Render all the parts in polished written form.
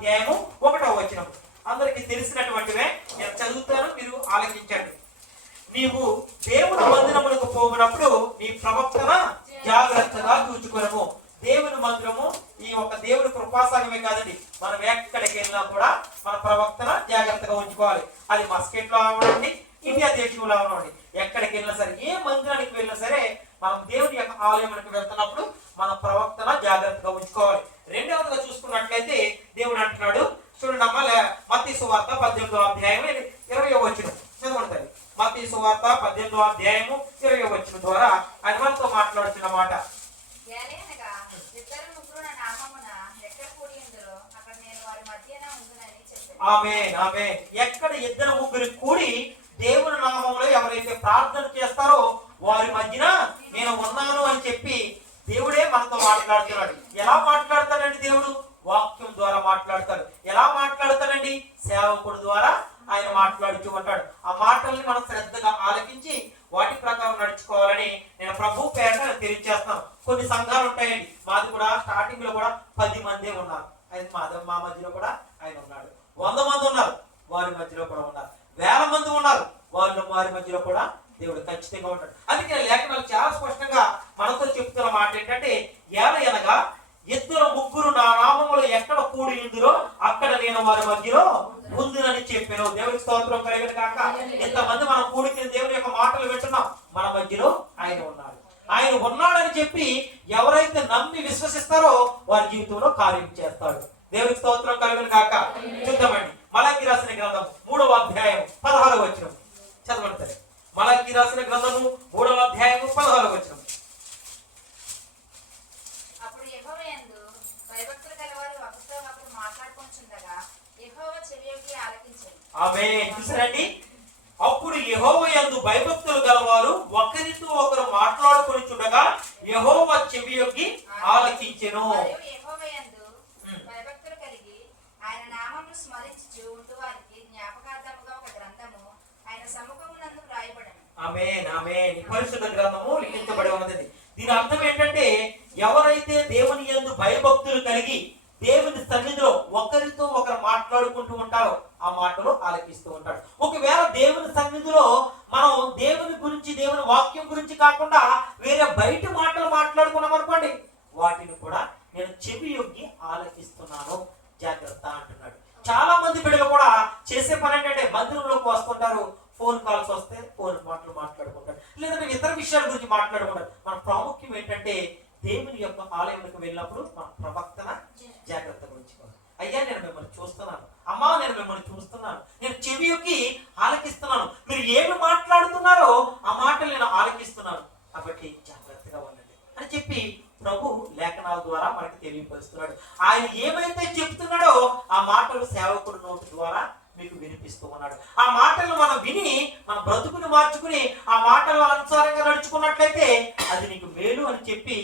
అధ్యాయము 1వ వచనం అందరికి తెలిసినటువంటివే. నేను చదువుతాను, మీరు ఆలకించండి. నీవు దేవుని మందిరములకు పోగినప్పుడు నీ ప్రవక్తన జాగ్రత్తగా చూచుకొనము. దేవుని మందిరము ఈ ఒక దేవుని కృపాసంగమే కాదండి, మనం ఎక్కడికి వెళ్ళినా కూడా మన ప్రవక్తన జాగ్రత్తగా ఉంచుకోవాలి. అది మస్కెట్ లో అవనండి, ఇండియా దేశంలో అవనండి, ఎక్కడికి వెళ్ళినా సరే, ఏ మందిరానికి వెళ్ళినా సరే, మనం దేవుని యొక్క ఆలయానికి వెళ్తున్నప్పుడు మన ప్రవక్తన జాగ్రత్తగా ఉంచుకోవాలి. రెండవదిగా చూసుకున్నట్లయితే దేవుడు అంటున్నాడు, చూడండి అమ్మ, మత్తయి సువార్త 18వ అధ్యాయం 20వ వచనం చదవండి. మత్తయి సువార్త 18వ అధ్యాయము 20వ వచనం ద్వారా ఆయన మనతో మాట్లాడుతున్న మాట, ఆమేన్ ఆమేన్. ఎక్కడ ఇద్దరు ముగ్గురు కూడి దేవుని నామములో ఎవరైతే ప్రార్థన చేస్తారో వారి మధ్యన నేను ఉన్నాను అని చెప్పి దేవుడే మనతో మాట్లాడుతున్నాడు. ఎలా మాట్లాడతాడండి దేవుడు? వాక్యం ద్వారా మాట్లాడతాడు. ఎలా మాట్లాడతాడండి? సేవకుడు ద్వారా ఆయన మాట్లాడుతూ ఉంటాడు. ఆ మాటల్ని మనం శ్రద్ధగా ఆలకించి వాటి ప్రకారం నడుచుకోవాలని నేను ప్రభు పేరున తెలియజేస్తాను. కొన్ని సంఘాలు ఉంటాయండి, మాది కూడా స్టార్టింగ్ లో కూడా 10 మందే ఉన్నారు. ఆయన మా మధ్యలో కూడా ఆయన ఉన్నాడు. 100 మంది ఉన్నారు, వారి మధ్యలో కూడా ఉన్నారు. 1000 మంది ఉన్నారు, వారి మధ్యలో కూడా దేవుడు ఖచ్చితంగా ఉంటాడు. అందుకే లేఖనాలు చాలా స్పష్టంగా మనతో చెప్తున్న మాట ఏంటంటే, ఏలయనగా ఇద్దరు ముగ్గురు నా నామములో ఎక్కడ కూడి ఉందిరో అక్కడ నేను వారి మధ్యలో ఉందినని చెప్పాను. దేవుడికి స్తోత్రం కలిగిన కాక. ఇంతమంది మనం కూడికి దేవుని యొక్క మాటలు వింటున్నాం, మన మధ్యలో ఆయన ఉన్నాడు. ఆయన ఉన్నాడని చెప్పి ఎవరైతే నమ్మి విశ్వసిస్తారో వారి జీవితంలో కార్యం చేస్తాడు. దేవుడికి స్తోత్రం కలిగిన కాక. చూద్దామండి, మలాకి రాసిన గ్రంథం 3వ అధ్యాయం 16వ వచనం చదవండి. మలాకి రాసిన గ్రంథము 3వ అధ్యాయము 16వ వచనం. ఆమేన్. చూసారండి, అప్పుడు యెహోవా యందు భయభక్తులు గలవారు ఒకరితో ఒకరు మాట్లాడుకొనిచుండగా యెహోవా చెవియొగ్గి ఆలకించెను. ఆమేన్ ఆమేన్. పరిశుద్ధ గ్రంథము లిఖించబడి ఉన్నది. దీని అర్థం ఏంటంటే, ఎవరైతే దేవుని యందు భయభక్తులు కలిగి దేవుని సన్నిధిలో ఒకరితో ఒకరు మాట్లాడుకుంటూ ఉంటారో ఆ మాటలు ఆలకిస్తూ ఉంటాడు. ఒకవేళ దేవుని సన్నిధిలో మనం దేవుని గురించి, దేవుని వాక్యం గురించి కాకుండా వేరే బయట మాటలు మాట్లాడుకున్నాం అనుకోండి, వాటిని కూడా నేను చెవి యొగ్గి ఆలకిస్తున్నాను, జాగ్రత్త అంటున్నాడు. చాలా మంది బిడ్డలు కూడా చేసే పని ఏంటంటే, మందిరంలోకి వస్తుంటారు, ఫోన్ కాల్స్ వస్తే ఫోన్ మాటలు మాట్లాడుకుంటారు, లేదంటే ఇతర విషయాల గురించి మాట్లాడుకుంటారు. మన ప్రాముఖ్యం ఏంటంటే, దేవుని యొక్క ఆలయంలోకి వెళ్ళినప్పుడు మన ప్రవక్తన జాగ్రత్తగా ఉంచుకోవాలి. అయ్యా, నేను మిమ్మల్ని చూస్తున్నాను, అమ్మా నేను మిమ్మల్ని చూస్తున్నాను, నేను చెవి యొక్కి ఆలకిస్తున్నాను, మీరు ఏమి మాట్లాడుతున్నారో ఆ మాటలు నేను ఆలకిస్తున్నాను, కాబట్టి జాగ్రత్తగా ఉండండి అని చెప్పి ప్రభు లేఖనాల ద్వారా మనకి తెలియపరుస్తున్నాడు. ఆయన ఏమైతే చెప్తున్నాడో ఆ మాటలు సేవకుడు నోటి ద్వారా మీకు వినిపిస్తూ ఉన్నాడు. ఆ మాటలు మనం విని మన బ్రతుకుని మార్చుకుని ఆ మాటల అనుసారంగా నడుచుకున్నట్లయితే అది నీకు మేలు అని చెప్పి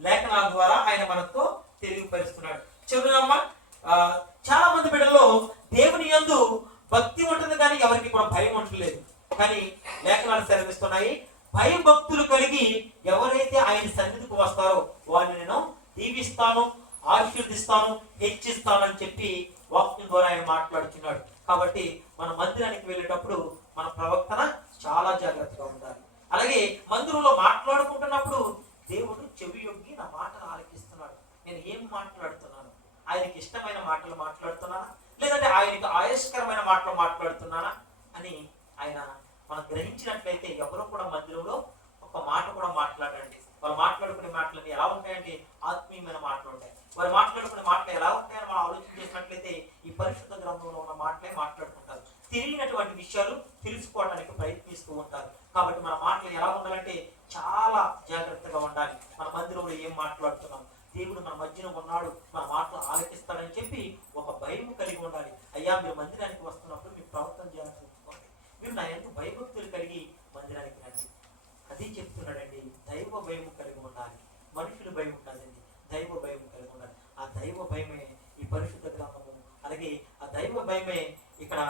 లేఖనాల ద్వారా ఆయన మనతో తెలియపరుస్తున్నాడు. చెబుదమ్మా, చాలా మంది బిడ్డల్లో దేవుని యందు భక్తి ఉంటుంది కానీ ఎవరికి కూడా భయం ఉండలేదు. కానీ లేఖనాలు సెలవిస్తున్నాయి, భయభక్తులు కలిగి ఎవరైతే ఆయన సన్నిధికి వస్తారో వారిని నేను దీవిస్తాను, ఆశీర్దిస్తాను, హెచ్చిస్తాను అని చెప్పి వాక్యం ద్వారా ఆయన మాట్లాడుతున్నాడు. కాబట్టి మన మందిరానికి వెళ్ళేటప్పుడు మన ప్రవక్తన చాలా జాగ్రత్తగా ఉండాలి. అలాగే మందిరంలో మాట్లాడుకుంటున్నప్పుడు దేవుడు చెవి యొగ్గి నా మాటలు ఆలకిస్తున్నాడు. నేను ఏం మాట్లాడుతున్నాను? ఆయనకి ఇష్టమైన మాటలు మాట్లాడుతున్నానా, లేదంటే ఆయనకి ఆయాస్కరమైన మాటలు మాట్లాడుతున్నానా అని ఆయన మనం గ్రహించినట్లయితే ఎవరు కూడా మందిరంలో ఒక మాట కూడా మాట్లాడండి. వాళ్ళు మాట్లాడుకునే మాటలు ఎలా ఉంటాయంటే ఆత్మీయమైన మాటలు ఉంటాయి. వారు మాట్లాడుకునే మాటలు ఎలా ఉంటాయని మనం ఆలోచన చేసినట్లయితే ఈ పరిశుద్ధ గ్రంథంలో ఉన్న మాటలే మాట్లాడుకుంటారు. తెలియనటువంటి విషయాలు తెలుసుకోవడానికి ప్రయత్నిస్తూ ఉంటారు. కాబట్టి మన మాటలు ఎలా ఉండాలంటే చాలా జాగ్రత్తగా ఉండాలి. మన మందిరంలో ఏం మాట్లాడుతున్నాం, దేవుడు మన మధ్యన ఉన్నాడు, మన మాటలు ఆలకిస్తాడని చెప్పి ఒక భయం కలిగి ఉండాలి. అయ్యా, మీరు మందిరానికి వస్తున్నప్పుడు మీ ప్రవర్తన జాగ్రత్త ఉంచుకోండి, మీరు నా ఎంత భయభక్తులు కలిగి మందిరానికి రండి. అది చెప్తున్నాడండి, దైవ భయం కలిగి ఉండాలి, మనుషుల భయం కాదండి, దైవ భయం కలిగి ఉండాలి. ఆ దైవ భయమే ఈ పరిశుద్ధ గ్రంథము, అలాగే ఆ దైవ భయమే ఇక్కడ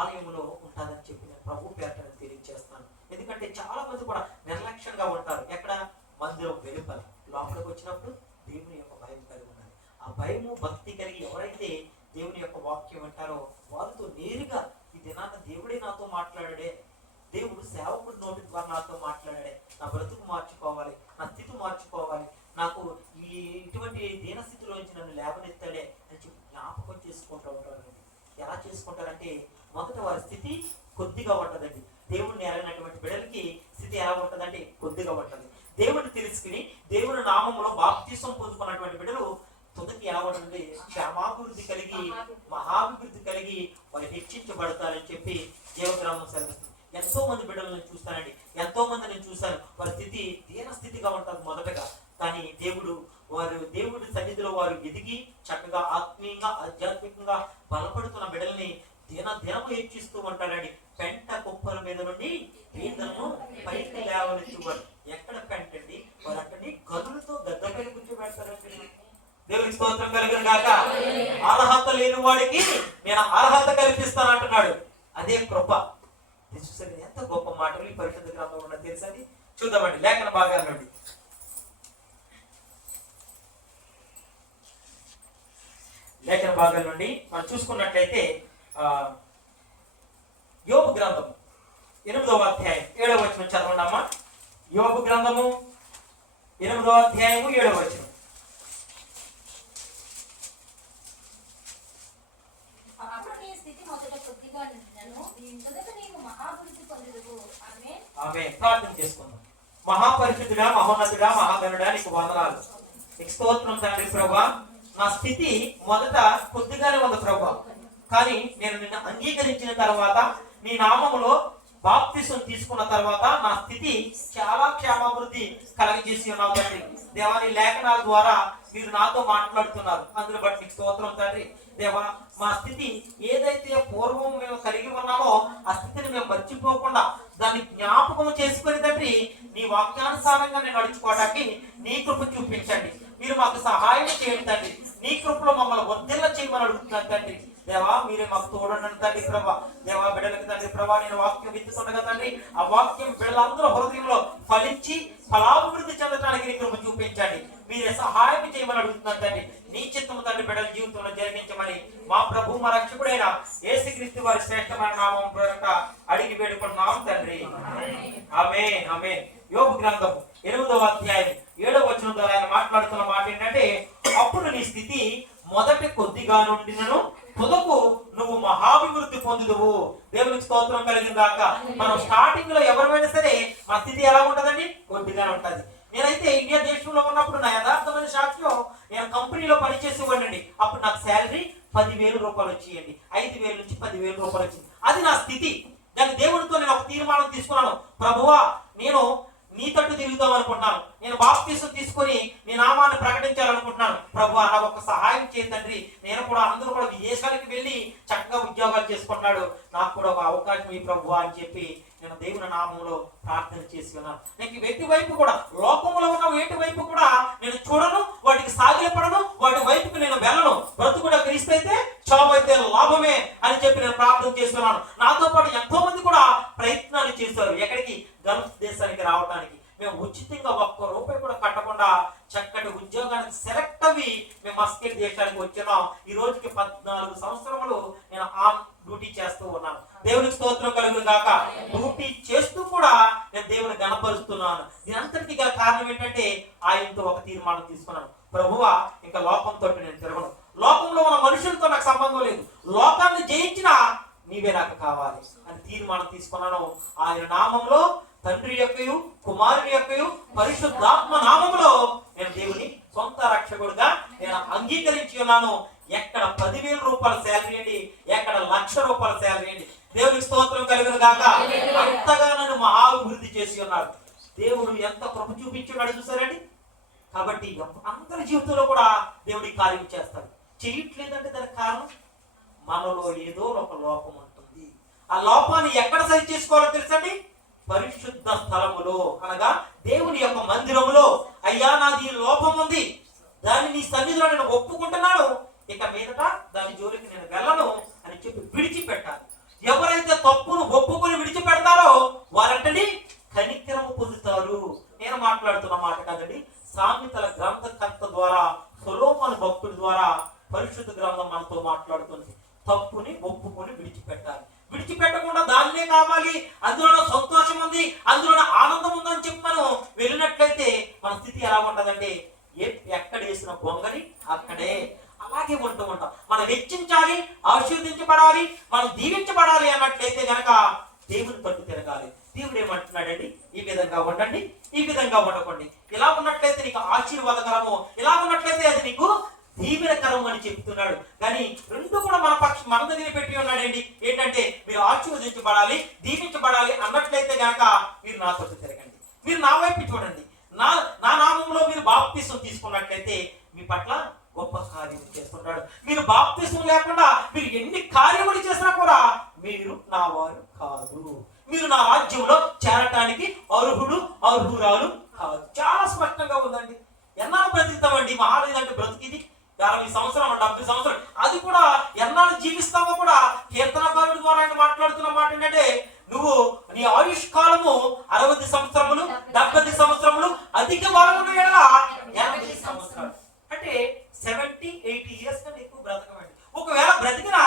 ఆలయంలో ఉంటుందని చెప్పి నేను ప్రభు పేరటని తెలియజేస్తాను. ఎందుకంటే చాలా మంది కూడా నిర్లక్ష్యంగా ఉంటారు. ఎక్కడ? మందిరం వెలుపల. లోపలికి వచ్చినప్పుడు దేవుని యొక్క భయం కలిగి ఉండాలి. ఆ భయము భక్తి కలిగి ఎవరైతే దేవుని వాక్యం వింటారో వారితో నేరుగా ఈ దినాన దేవుడే నాతో మాట్లాడాడే, దేవుడు సేవకుడి నోటి ద్వారా నాతో మాట్లాడాడే, నా బ్రతుకు మార్చుకోవాలి, నా స్థితి మార్చుకోవాలి, నాకు ఇటువంటి దీనస్థితిలోంచి నన్ను లేవనెత్తాడే అని చెప్పి జ్ఞాపకం చేసుకుంటూ ఉంటారండి. ఎలా చేసుకుంటారంటే మొదట వారి స్థితి కొద్దిగా ఉంటుందండి. దేవుడిని ఎరగినటువంటి బిడ్డలకి స్థితి ఎలా ఉంటుందంటే కొద్దిగా ఉంటుంది. దేవుడిని తెలుసుకుని దేవుని నామంలో బాప్తిసం పొందుకున్నటువంటి బిడ్డలు తుదకి ఎలా ఉంటుంది, క్షేమాభివృద్ధి కలిగి మహాభివృద్ధి కలిగి వారు హెచ్చించబడతారని చెప్పి జీవగ్రామం సెలవిస్తుంది. ఎంతో మంది బిడ్డలను చూస్తానండి, ఎంతో మంది నేను చూశాను. వారి స్థితి దీన స్థితిగా ఉంటుంది మొదటగా, కానీ దేవుడి సన్నిధిలో వారు ఎదిగి చక్కగా ఆత్మీయంగా ఆధ్యాత్మికంగా బలపడుతున్న బిడ్డల్ని దినము హెచ్చిస్తూ ఉంటాడండి. పెంట కుప్పల మీద నుండి పేదలను పైకి లేవనెత్తువాడు. ఎక్కడ పెంట అండి? వారు అక్కడిని గనులతో గద్ద పైన కూర్చోబెడతారండి. దేవునికి స్తోత్రం కలుగును గాక. అర్హత లేని వాడికి నేను అర్హత కల్పిస్తాను అంటున్నాడు. అదే కృప. చూసారు ఎంత గొప్ప మాటలు ఈ పరిశుద్ధ గ్రంథంలో ఉన్నది తెలుసా? అది చూద్దామండి లేఖన భాగాల నుండి. లేఖన భాగాల నుండి మనం చూసుకున్నట్లయితే యోబు గ్రంథము 8వ అధ్యాయం 7వ వచనం చదవండి అమ్మా. యోబు గ్రంథము 8వ అధ్యాయము 7వ వచనం. ప్రార్థన చేసుకుందాం. మహాపరిశుద్ధుడా, మహోన్నతుడా, మహాగణుడా, నీకు వందనాలు, నీకు స్తోత్రం తండ్రి. ప్రభా, నా స్థితి మొదట కొద్దిగానే ఉంది ప్రభా, కానీ నేను నిన్ను అంగీకరించిన తర్వాత నీ నామములో బాప్తిసం తీసుకున్న తర్వాత నా స్థితి చాలా క్షేమాభివృద్ధి కలగజేసి ఉన్నావు తండ్రి. దేవాని లేఖనాల ద్వారా మీరు నాతో మాట్లాడుతున్నారు, అందులో బట్టి నీకు స్తోత్రం తండ్రి. దేవా, మా స్థితి ఏదైతే పూర్వం మేము కలిగి ఉన్నామో ఆ స్థితిని మేము మర్చిపోకుండా దాన్ని జ్ఞాపకం చేసుకుని తండ్రి నీ వాక్యానుసారంగా నేను నడుచుకోవడానికి నీ కృప చూపించండి. మీరు మాకు సహాయం చేయండి తండ్రి. నీ కృపలో మమ్మల్ని వర్ధిల్ల చేయమని అడుగుతున్నాను తండ్రి. దేవా, మీరే మాకు తోడండి తండ్రి. ప్రభా, దేవా, బిడ్డలకి తండ్రి ప్రభా నేను వాక్యం విత్తుతుండగా తండ్రి ఆ వాక్యం బిడ్డలందరూ హృదయంలో ఫలించి ఫలాభివృద్ధి చెందడానికి నీ కృప చూపించండి. మీరే సహాయం చేయమని అడుగుతున్నాను తండ్రి. నీ చిత్తము తండ్రి బిడ్డల జీవితంలో జరిగించమని మా ప్రభు మా రక్షకుడైన యేసుక్రీస్తు వారి శ్రేష్టమైన నామం పేరట అడిగి వేడుకుంటున్నాం తండ్రి. ఆమేన్, ఆమేన్. యోబు గ్రంథం 8వ అధ్యాయం 7వ వచనం ద్వారా ఆయన మాట్లాడుతున్న మాట ఏంటంటే, అప్పుడు నీ స్థితి మొదటి కొద్దిగా నుండినను తుదకు నువ్వు మహాభివృద్ధి పొందుదువు. దేవునికి స్తోత్రం కలిగిన దాక. మనం స్టార్టింగ్ లో ఎవరైనా సరే మన స్థితి ఎలా ఉంటదండి? కొద్దిగానే ఉంటది. నేనైతే ఇండియా దేశంలో ఉన్నప్పుడు నా యథార్థమైన సాక్ష్యం, నేను కంపెనీలో పనిచేసేవాడినండి. అప్పుడు నాకు శాలరీ 10,000 రూపాయలు వచ్చేయండి. 5,000 నుంచి 10,000 రూపాయలు వచ్చింది. అది నా స్థితి. దాని దేవుడితో నేను ఒక తీర్మానం తీసుకున్నాను. ప్రభువా, నేను నీ తట్టు తిరుగుదాం అనుకుంటున్నాను. నేను బాప్తిసం తీసుకొని నీ నామాన్ని ప్రకటించాలనుకుంటున్నాను. ప్రభువా, నాకు ఒక సహాయం చేయండి. నేను కూడా అందరూ కూడా విదేశాలకు వెళ్ళి చక్కగా ఉద్యోగాలు చేసుకుంటున్నాడు, నాకు కూడా ఒక అవకాశం ఈ ప్రభువా అని చెప్పి నేను దేవుని నామంలో ప్రార్థన చేసి ఉన్నాను. నేను వెట్టి వైపు కూడా, లోకంలో ఉన్న వేటి వైపు కూడా నేను చూడను, వాటికి సాగిలపడను, వాటి వైపుకి నేను వెళ్ళను. బ్రతుకుడ క్రీస్తు అయితే చావు అయితే లాభమే అని చెప్పి నేను ప్రార్థన చేస్తున్నాను. నాతో పాటు ఎంతో మంది కూడా ప్రయత్నాలు చేశారు ఎక్కడికి, గల్ఫ్ దేశానికి రావడానికి. మేము ఉచితంగా ₹1 కూడా కట్టకుండా చక్కటి ఉద్యోగానికి సెలెక్ట్ అవి మేము మస్కెట్ దేశానికి వచ్చినాం. ఈ రోజుకి 14 సంవత్సరములు నేను ఆన్ డ్యూటీ చేస్తూ ఉన్నాను. దేవునికి స్తోత్రం కలుగును గాక. డ్యూటీ చేస్తూ కూడా నేను దేవుని గణపరుస్తున్నాను. దీనంతటికి గల కారణం ఏంటంటే ఆయనతో ఒక తీర్మానం తీసుకున్నాను. ప్రభువా, ఇంకా లోకంతో నేను తిరగను, లోకంలో ఉన్న మనుషులతో నాకు సంబంధం లేదు, లోకాన్ని జయించినా నీవే నాకు కావాలి అని తీర్మానం తీసుకున్నాను. ఆయన నామంలో, తండ్రి యొక్కయు కుమారుని యొక్కయు పరిశుద్ధాత్మ నామములో నేను దేవుని సొంత రక్షకుడుగా నేను అంగీకరించి ఉన్నాను. ఎక్కడ 10,000 రూపాయల శాలరీ అండి, ఎక్కడ ₹1,00,000 శాలరీ అండి. దేవునికి స్తోత్రం కలుగును గాక. అంతగా నన్ను మహాభివృద్ధి చేసి ఉన్నాడు దేవుడు. ఎంత కృప చూపించున్నాడు చూసారండి. కాబట్టి అందరి జీవితంలో కూడా దేవుడి కార్యం చేస్తాడు. చేయట్లేదంటే దానికి కారణం మనలో ఏదో ఒక లోపం ఉంటుంది. ఆ లోపాన్ని ఎక్కడ సరి చేసుకోవాలో తెలుసండి? పరిశుద్ధ స్థలములో, అనగా దేవుని యొక్క మందిరములో. అయ్యా, నాది లోపం ఉంది, దాన్ని నీ సన్నిధిలో నేను ఒప్పుకుంటున్నాను, ఇక మీదట దాని జోలికి నేను వెళ్ళను అని చెప్పి విడిచిపెట్టాలి. ఎవరైతే తప్పును ఒప్పుకొని విడిచిపెడతారో వారంటని కనికరము పొందుతారు. నేను మాట్లాడుతున్న మాట కాదండి, సామెతల గ్రంథకర్త ద్వారా, సొలొమోను భక్తుడి ద్వారా పరిశుద్ధ గ్రంథం మనతో మాట్లాడుతుంది. తప్పుని ఒప్పుకొని విడిచిపెట్టాలి. విడిచిపెట్టకుండా దాన్నే కావాలి, అందులో సంతోషం ఉంది, అందులో ఆనందం ఉందని చెప్పి మనం వెళ్ళినట్లయితే మన స్థితి ఎలా ఉంటదంటే ఎక్కడ వేసిన గొంగలి అక్కడే అలాగే ఉంటూ ఉంటాం. మనం వెచ్చించాలి, ఆశీర్వదించబడాలి, మనం దీవించబడాలి అన్నట్లయితే గనక దేవుని తట్టు తిరగాలి. దేవుడు ఏమంటున్నాడండి? ఈ విధంగా ఉండండి, ఈ విధంగా ఉండకండి. ఇలా ఉన్నట్లయితే నీకు ఆశీర్వాదకరము, ఇలా ఉన్నట్లయితే అది నీకు దీవెనకరం అని చెప్తున్నాడు. కానీ రెండు కూడా మన దగ్గర పెట్టి ఉన్నాడండి. ఏంటంటే మీరు ఆశీర్వదించబడాలి, దీవించబడాలి అన్నట్లయితే గనక మీరు నా తట్టు తిరగండి, మీరు నా వైపు చూడండి, నా నామంలో మీరు బాప్తిసం తీసుకున్నట్లయితే మీ పట్ల గొప్ప కార్యం చేస్తున్నాడు. మీరు బాప్తిసం లేకుండా మీరు ఎన్ని కార్యములు చేసినా కూడా మీరు నా వారు కాదు, మీరు నా రాజ్యంలో చేరటానికి అర్హురాలు కాదు. చాలా స్పష్టంగా ఉందండి. ఎన్నాళ్ళు బ్రతుకుతామండి? మహాలేదంటే బ్రతికిది 60 సంవత్సరాలు 70 సంవత్సరాలు, అది కూడా ఎన్నాళ్ళు జీవిస్తామో కూడా కీర్తనకారుడి ద్వారా ఆయన మాట్లాడుతున్న మాట ఏంటంటే నువ్వు నీ ఆయుష్కాలము 60 సంవత్సరములు 70 సంవత్సరములు, అధిక బలమున్న ఎడల 80 సంవత్సరాలు, అంటే 70-80 ఇయర్స్ కంటే ఎక్కువ బ్రతకమండి. ఒకవేళ బ్రతికిన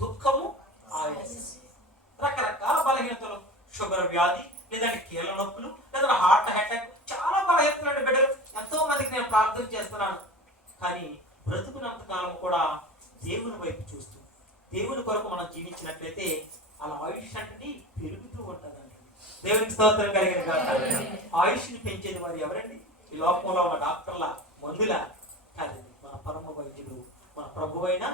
దుఃఖము, ఆయాసం, రకరకాల బలహీనతలు, షుగర్ వ్యాధి, లేదంటే కీళ్ళ నొప్పులు, లేదంటే హార్ట్ అటాక్, చాలా బలహీనతలు అంటే బిడ్డలు ఎంతో మందికి నేను ప్రార్థన చేస్తున్నాను. కానీ బ్రతుకున్నంత కాలం కూడా దేవుని వైపు చూస్తూ దేవుని కొరకు మనం జీవించినట్లయితే అలా ఆయుష్ అంటే పెరుగుతూ ఉంటుందండి. దేవునికి స్తోత్రం కలిగిన కాక. ఆయుష్ని పెంచేది మరి ఎవరండి? ఈ లోకంలో ఉన్న డాక్టర్ల, మందుల కాదు, మన పరమ వైద్యుడు, మన ప్రభువైన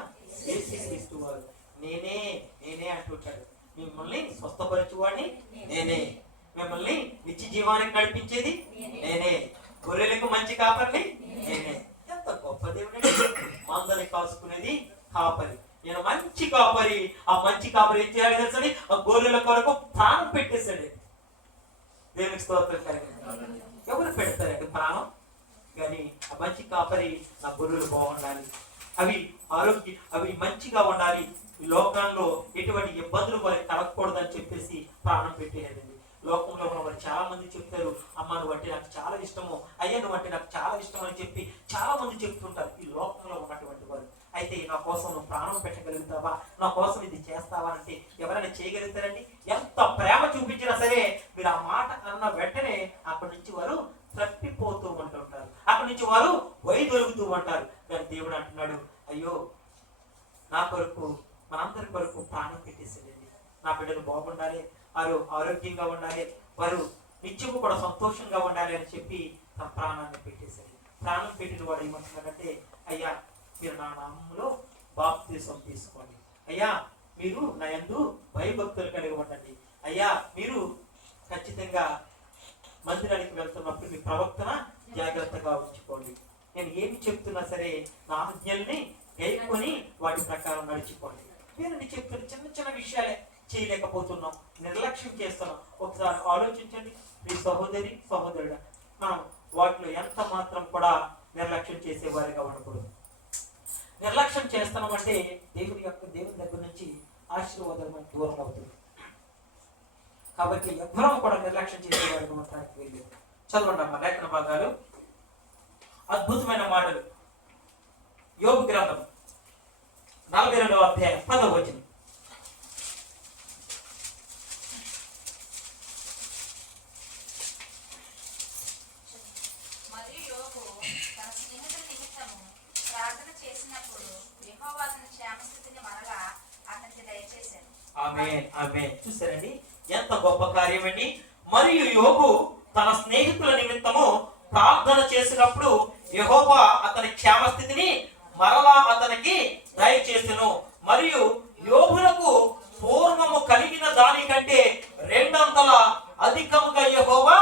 యేసుక్రీస్తు వారు. నేనే అంటుంటాడు. మిమ్మల్ని స్వస్థపరచువాడిని నేనే, మిమ్మల్ని నిత్య జీవానికి నడిపించేది నేనే, గొర్రెలకు మంచి కాపరిని నేనే. ఎంత గొప్ప దేవుడు! మందని కాసుకునేది కాపరి. నేను మంచి కాపరి. ఆ మంచి కాపరి ఏం చేయాలి తెలుసని? ఆ గొర్రెల కొరకు ప్రాణం పెట్టేశాడు. దేవునికి స్తోత్రం కలిగింది. ఎవరు పెడతారండి ప్రాణం? కానీ ఆ మంచి కాపరి నా గొర్రెలు బాగుండాలి, అవి మంచిగా ఉండాలి, ఈ లోకంలో ఎటువంటి ఇబ్బందులు వారికి కలగకూడదని చెప్పేసి ప్రాణం పెట్టేదండి. లోకంలో ఉన్న వారు చాలా మంది చెప్తారు, అమ్మ నువ్వు అంటే నాకు చాలా ఇష్టము, అయ్యా నువ్వు అంటే నాకు చాలా ఇష్టం అని చెప్పి చాలా మంది చెప్తుంటారు ఈ లోకంలో ఉన్నటువంటి వారు. అయితే నా కోసం నువ్వు ప్రాణం పెట్టగలుగుతావా, నా కోసం ఇది చేస్తావా అంటే ఎవరైనా చేయగలుగుతారండి? ఎంత ప్రేమ చూపించినా సరే మీరు ఆ మాట అన్న వెంటనే అక్కడి నుంచి వారు తప్పిపోతూ ఉంటుంటారు, అక్కడి నుంచి వారు దొరుకుతూ ఉంటారు. కానీ దేవుడు అంటున్నాడు, అయ్యో నా కొరకు, మనందరి కొరకు ప్రాణం పెట్టేసేయండి. నా బిడ్డలు బాగుండాలి, వారు ఆరోగ్యంగా ఉండాలి, వారు నిత్యము కూడా సంతోషంగా ఉండాలి అని చెప్పి తన ప్రాణాన్ని పెట్టేశాడు. ప్రాణం పెట్టిన వాడు ఏమంటున్నాడంటే, అయ్యా మీరు నా నామంలో బాప్తిసం తీసుకోండి, అయ్యా మీరు నా యందు భయభక్తులు కలిగి ఉండండి, అయ్యా మీరు ఖచ్చితంగా మందిరానికి వెళ్తున్నప్పుడు మీ ప్రవర్తన జాగ్రత్తగా ఉంచుకోండి, నేను ఏమి చెప్తున్నా సరే నా ఆజ్ఞల్ని గైకొని వాటి ప్రకారం నడిచిపోండి. నేను చెప్తున్న చిన్న చిన్న విషయాలే చేయలేకపోతున్నాం, నిర్లక్ష్యం చేస్తున్నాం. ఒకసారి ఆలోచించండి మీ సహోదరుడా, మనం వాటిలో ఎంత మాత్రం కూడా నిర్లక్ష్యం చేసేవారిగా ఉండకూడదు. నిర్లక్ష్యం చేస్తున్నామంటే దేవుని దగ్గర నుంచి ఆశీర్వాదం మనకు దూరం అవుతుంది. కాబట్టి ఎవ్వరం కూడా నిర్లక్ష్యం చేసేవారిగా ఉండడానికి వెళ్ళలేదు. చదవండి అమ్మ లేఖన భాగాలు, అద్భుతమైన మాటలు. యోబు గ్రంథం 42వ అధ్యాయం 10వ వచనం. చూసారండి ఎంత గొప్ప కార్యం అండి. మరియు యోబు తన స్నేహితుల నిమిత్తము ప్రార్థన చేసినప్పుడు యెహోవా అతని క్షేమస్థితిని మరలా అతనికి దయచేసెను. మరియు యోబులకు పూర్వము కలిగిన దానికంటే 2 అంతల అధికముగా యెహోవా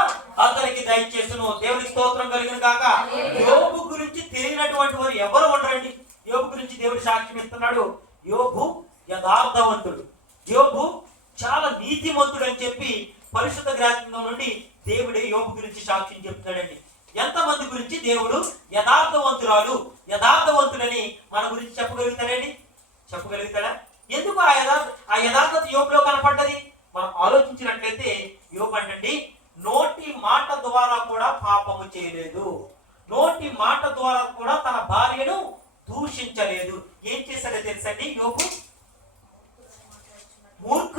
అతనికి దయచేసెను. దేవునికి స్తోత్రం కలిగిన కాక. యోబు గురించి తెలియనటువంటి వారు ఎవరు ఉండరండి. యోబు గురించి దేవుడు సాక్ష్యం ఇస్తున్నాడు. యోబు యథార్థవంతుడు, యోబు చాలా నీతిమంతుడు అని చెప్పి పరిశుద్ధ గ్రంథం నుండి దేవుడే యోబు గురించి సాక్ష్యం చెప్తాడండి. ఎంతమంది గురించి దేవుడు యథార్థవంతుడని మన గురించి చెప్పగలుగుతాడండి? చెప్పగలుగుతాడా? ఎందుకు ఆ యథార్థత యోబులో కనపడ్డది? మనం ఆలోచించినట్లయితే యోబు అంటండి నోటి మాట ద్వారా కూడా పాపము చేయలేదు, నోటి మాట ద్వారా కూడా తన భార్యను దూషించలేదు. ఏం చేశాడో తెలుసండి యోబు?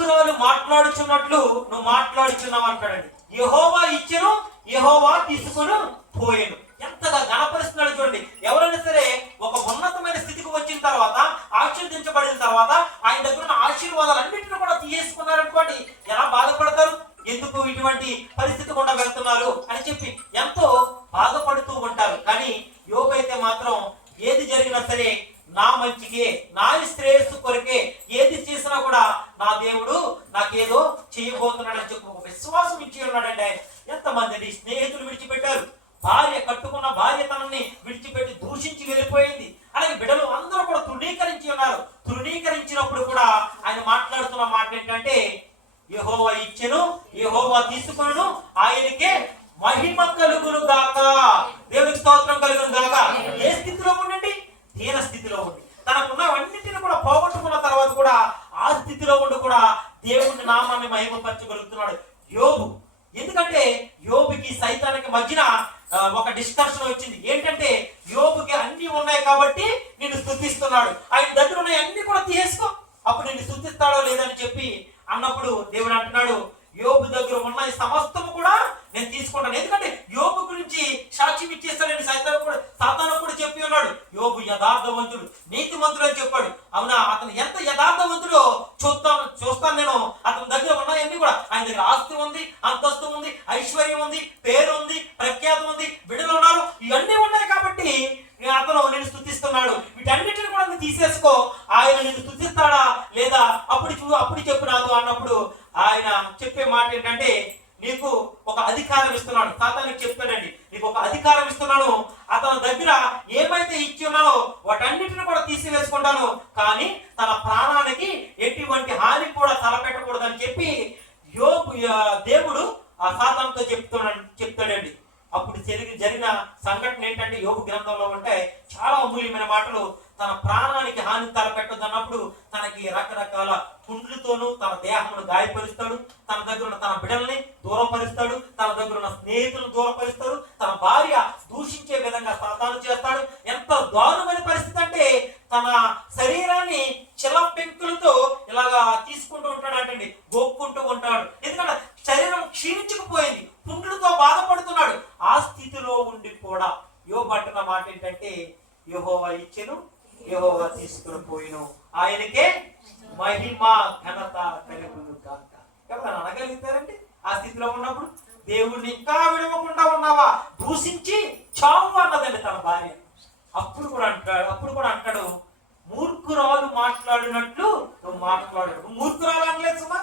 మూర్ఖురాలు మాట్లాడుచున్నట్లు నువ్వు మాట్లాడుచున్నావు అంటాడండి. యెహోవా ఇచ్చెను, యెహోవా తీసుకుని పోయెను. ఎంతగా గణపరుస్తున్నాడు చూడండి. ఎవరైనా సరే ఒక ఉన్నతమైన స్థితికి వచ్చిన తర్వాత, ఆశీర్వదించబడిన తర్వాత ఆయన దగ్గర ఉన్న ఆశీర్వాదాలన్నింటినీ కూడా తీసేసుకున్నారనుకోండి, ఎలా బాధపడతారు? ఎందుకు ఇటువంటి పరిస్థితి కూడా వెళ్తున్నారు అని చెప్పి ఎంతో బాధపడుతూ ఉంటారు. కానీ యోబు అయితే మాత్రం ఏది జరిగినా సరే నా మంచికే, నా శ్రేయస్సు కొరకే, ఏది చేసినా కూడా నా దేవుడు నాకేదో చేయబోతున్నాడని చెప్పి ఒక విశ్వాసం ఇచ్చి ఉన్నాడండి ఆయన. ఎంతమంది స్నేహితులు విడిచిపెట్టారు, భార్య కట్టుకున్న భార్య తనని విడిచిపెట్టి దూషించి వెళ్ళిపోయింది. అలాగే బిడ్డలు అందరూ కూడా తృణీకరించి ఉన్నారు. తృణీకరించినప్పుడు కూడా ఆయన మాట్లాడుతున్న మాట ఏంటంటే, యెహోవా ఇచ్చెను, యెహోవా తీసుకొనును, ఆయనకే మహిమ కలుగును గాక. దేవునికి స్తోత్రం కలుగును గాక. ఏ స్థితిలో ఉండండి? దీన స్థితిలో ఉండి, తనకున్నవన్నింటిని కూడా పోగొట్టుకున్న తర్వాత కూడా ఆ స్థితిలో ఉండి కూడా దేవుని నామాన్ని మహిమపరచగలుగుతున్నాడు యోబు. ఎందుకంటే యోబుకి సైతానికి మధ్యన ఒక డిస్కషన్ వచ్చింది. ఏంటంటే యోబుకి అన్ని ఉన్నాయి కాబట్టి నిన్ను స్తుతిస్తున్నాడు, ఆయన దగ్గర ఉన్నాయి అన్ని కూడా తీసేసుకో, అప్పుడు నిన్ను స్తుతిస్తాడో లేదని చెప్పి అన్నప్పుడు దేవుడు అంటున్నాడు, యోబు దగ్గర ఉన్న సమస్తము కూడా నేను తీసుకుంటాను. ఎందుకంటే యోబు గురించి సాక్ష్యం ఇచ్చేస్తాడని సాతాను కూడా చెప్పి ఉన్నాడు. యోబు యథార్థవంతుడు, నీతిమంతుడు అని చెప్పాడు. అవునా, అతను ఎంత యథార్థవంతుడో చూస్తాను నేను. అతని దగ్గర ఉన్నాయన్నీ కూడా, ఆయన దగ్గర ఆస్తి ఉంది, అంతస్తు ఉంది, ఐశ్వర్యం ఉంది, పేరు ఉంది, ప్రఖ్యాతం ఉంది, బిడ్డలు ఉన్నారు, ఇవన్నీ ఉన్నాయి కాబట్టి అతను నేను స్తుతిస్తున్నాడు. వీటన్నిటిని కూడా నువ్వు తీసేసుకో, ఆయన నిన్ను స్తుతిస్తాడా లేదా అప్పుడు చెప్పు నాతో అన్నప్పుడు ఆయన చెప్పే మాట ఏంటంటే, నీకు ఒక అధికారం ఇస్తున్నాను. సాతానికి చెప్తాడండి, నీకు ఒక అధికారం ఇస్తున్నాను, అతని దగ్గర ఏమైతే ఇచ్చి ఉన్నానో వాటన్నిటిని కూడా తీసివేసుకుంటాను, కానీ తన ప్రాణానికి ఎటువంటి హాని కూడా తలపెట్టకూడదని చెప్పి దేవుడు ఆ సాతానుతో చెప్తాడండి. అప్పుడు జరిగిన సంఘటన ఏంటంటే, యోబు గ్రంథంలో ఉంటే చాలా అమూల్యమైన మాటలు. తన ప్రాణానికి హాని తలపెట్టదు అన్నప్పుడు తనకి రకరకాల కుండ్లతోనూ తన దేహమును గాయపరుస్తాడు, తన దగ్గర ఉన్న తన బిడ్డల్ని దూరపరుస్తాడు, తన దగ్గర ఉన్న స్నేహితులను దూరపరుస్తాడు, తన భార్య దూషించే విధంగా సాతాను చేస్తాడు. ఎంత దారుణమైన పరిస్థితి అంటే, తన శరీరాన్ని చిలపెంకులతో ఇలాగా తీసుకుంటూ ఉంటాడు అంటండి, గోక్కుంటూ ఉంటాడు. ఎందుకంటే శరీరం క్షీణించకపోయింది, పుండ్లతో బాధపడుతున్నాడు. ఆ స్థితిలో ఉండి కూడా యోబు అంటున్న మాట ఏంటంటే, యెహోవా ఇచ్చెను, యెహోవా తీసుకుని పోయిను, ఆయనకే మహిమ ఘనత కలుగును గాక. ఎవరైనా అనగలుగుతారండి? ఆ స్థితిలో ఉన్నప్పుడు దేవుడిని ఇంకా విడవకుండా ఉన్నావా, దూషించి చావు అన్నదండి తన భార్య. అప్పుడు కూడా అంటాడు మూర్ఖురాలు మాట్లాడినట్లు నువ్వు మాట్లాడు. నువ్వు మూర్ఖురాలు అనలేదు సుమా,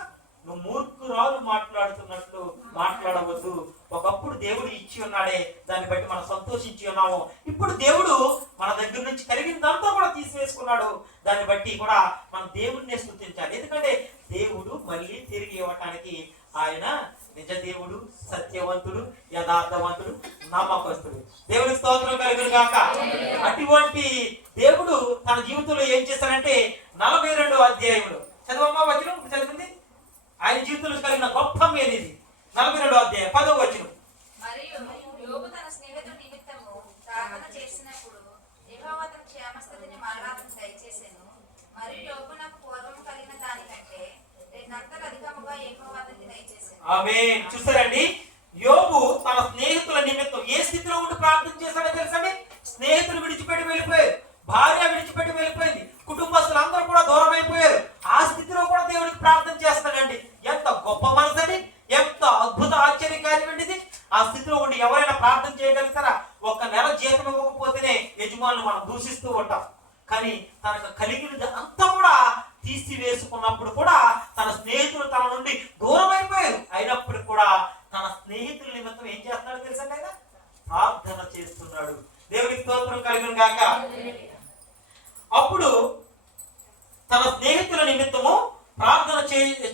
నువ్వు మూర్ఖురాలు మాట్లాడుతున్నట్లు మాట్లాడవద్దు. ఒకప్పుడు దేవుడు ఇచ్చి ఉన్నాడే, దాన్ని బట్టి మనం సంతోషించి ఉన్నాము. ఇప్పుడు దేవుడు మన దగ్గర నుంచి కలిగిందంతా కూడా తీసివేసుకున్నాడు, దాన్ని బట్టి కూడా మనం దేవుడినే స్తుతించాలి. ఎందుకంటే దేవుడు మళ్ళీ తిరిగి ఇవ్వటానికి ఆయన నిజ దేవుడు, సత్యవంతుడు, యథార్థవంతుడు, నమ్మకస్తుడు. దేవుడికి స్తోత్రం కలుగును గాక. అటువంటి దేవుడు తన జీవితంలో ఏం చేశాడంటే, 42వ అధ్యాయంలో చదవమ్మా వచనం చదివింది. ఆయన జీవితంలో కలిగిన గొప్ప మేలు ఇది. 42వ అధ్యాయం 10వ వచనం. మరియు యోబు తన స్నేహితుల నిమిత్తము ప్రార్థన చేసినప్పుడు యెహోవా అతని క్షేమస్థితిని మరలా దయచేసెను. మరియు యోబు నాకు పూర్వము కలిగిన దానికంటే రెండంతలు అధికముగా యెహోవా అతనికి దయచేసెను. ఆమేన్. చూసారండి, యోబు తన స్నేహితుల నిమిత్తం ఏ స్థితిలో ఉండి ప్రార్థన చేశాడో తెలుసండి. స్నేహితులు విడిచిపెట్టి వెళ్ళిపోయారు, భార్య విడిచిపెట్టి వెళ్ళిపోయింది, కుటుంబస్తులు అందరూ కూడా దూరం అయిపోయారు. ఆ స్థితిలో కూడా దేవుడికి ప్రార్థన చేస్తాడండి. ఎంత గొప్ప మనసండి, ఎంత అద్భుత ఆశ్చర్యకార్యం అండి ఇది. ఆ స్థితిలో ఉండి ఎవరైనా ప్రార్థన చేయగలుగుతారా? ఒక నెల జీతం ఇవ్వకపోతేనే యజమానులు మనం దూషిస్తూ ఉంటాం. కానీ తనకు కలిగినది అంతా కూడా తీసివేసుకున్నప్పుడు కూడా తన స్నేహితులు తన నుండి దూరం అయిపోయారు. అయినప్పుడు కూడా తన స్నేహితుల నిమిత్తం ఏం చేస్తున్నాడో తెలుసండి, ఆయన ప్రార్థన చేస్తున్నాడు. దేవునికి స్తోత్రం కలుగును గాక. అప్పుడు తన స్నేహితుల నిమిత్తము ప్రార్థన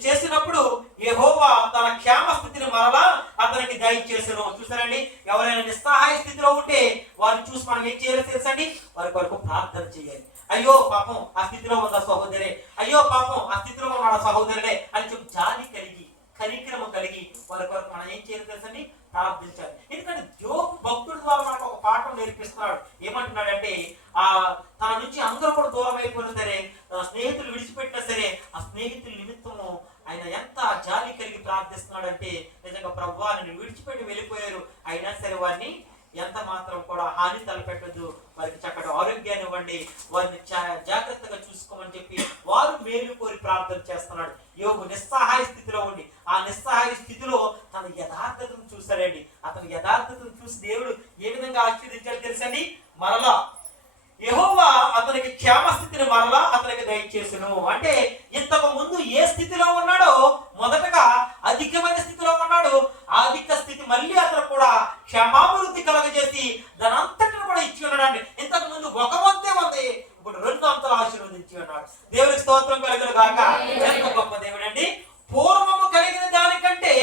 చేసినప్పుడు యెహోవా తన క్షేమ స్థితిని మరలా అతనికి దయచేసెను. చూసారండి, ఎవరైనా నిస్సహాయ స్థితిలో ఉంటే వారిని చూసి మనం ఏం చేయాలో తెలుసండి, వారి కొరకు ప్రార్థన చేయాలి. అయ్యో పాపం ఆ స్థితిలో ఉన్న సహోదరే, అయ్యో పాపం ఆ స్థితిలో ఉన్న సహోదరుడే అని చెప్పి జాలి కలిగి, కనికరము కలిగి వారి కొరకు మనం ఏం చేయాలో తెలుసండి, ప్రార్థించాలి. ఎందుకంటే యోబు భక్తుడి ద్వారా మనకు ఒక పాఠం నేర్పిస్తున్నాడు. ఏమంటున్నాడంటే, తన నుంచి అందరూ కూడా దూరం అయిపోయినా సరే, తన స్నేహితులు విడిచిపెట్టినా సరే, ఆ స్నేహితుల నిమిత్తము ఆయన ఎంత జాలి కలిగి ప్రార్థిస్తున్నాడంటే, నిజంగా ప్రభువా నన్ను విడిచిపెట్టి వెళ్ళిపోయారు, అయినా సరే వారిని ఎంత మాత్రం కూడా హాని తలపెట్టద్దు, వారికి చక్కటి ఆరోగ్యాన్ని ఇవ్వండి, వారిని జాగ్రత్తగా చూసుకోమని చెప్పి వారు మేలు కోరి ప్రార్థన చేస్తున్నాడు. యోబు నిస్సహాయ స్థితిలో ఉండి ఆ నిస్సహాయ స్థితిలో తన యథార్థతను చూశాడండి. అతని యథార్థతను చూసి దేవుడు ఏ విధంగా ఆశీర్వదించాడు తెలుసండి? మరలా యెహోవా అతనికి క్షేమస్థితిని మరలా అతనికి దయచేసును. అంటే ఇంతకు ముందు ఏ స్థితిలో ఉన్నాడో, మొదటగా అధికమైన స్థితిలో ఉన్నాడు, ఆ అధిక స్థితి మళ్ళీ అతను కూడా క్షేమాభివృద్ధి కలగజేసి దాని అంతటిని కూడా ఇచ్చి ఉన్నాడు. ఇంతకు ముందు ఒక వంతే ఉంది, ఇప్పుడు 2 అంతలు ఆశీర్వదించి ఉన్నాడు. దేవునికి స్తోత్రం కలుగును గాక. ఎంత గొప్ప దేవుడు అండి! పూర్వము కలిగిన దానికంటే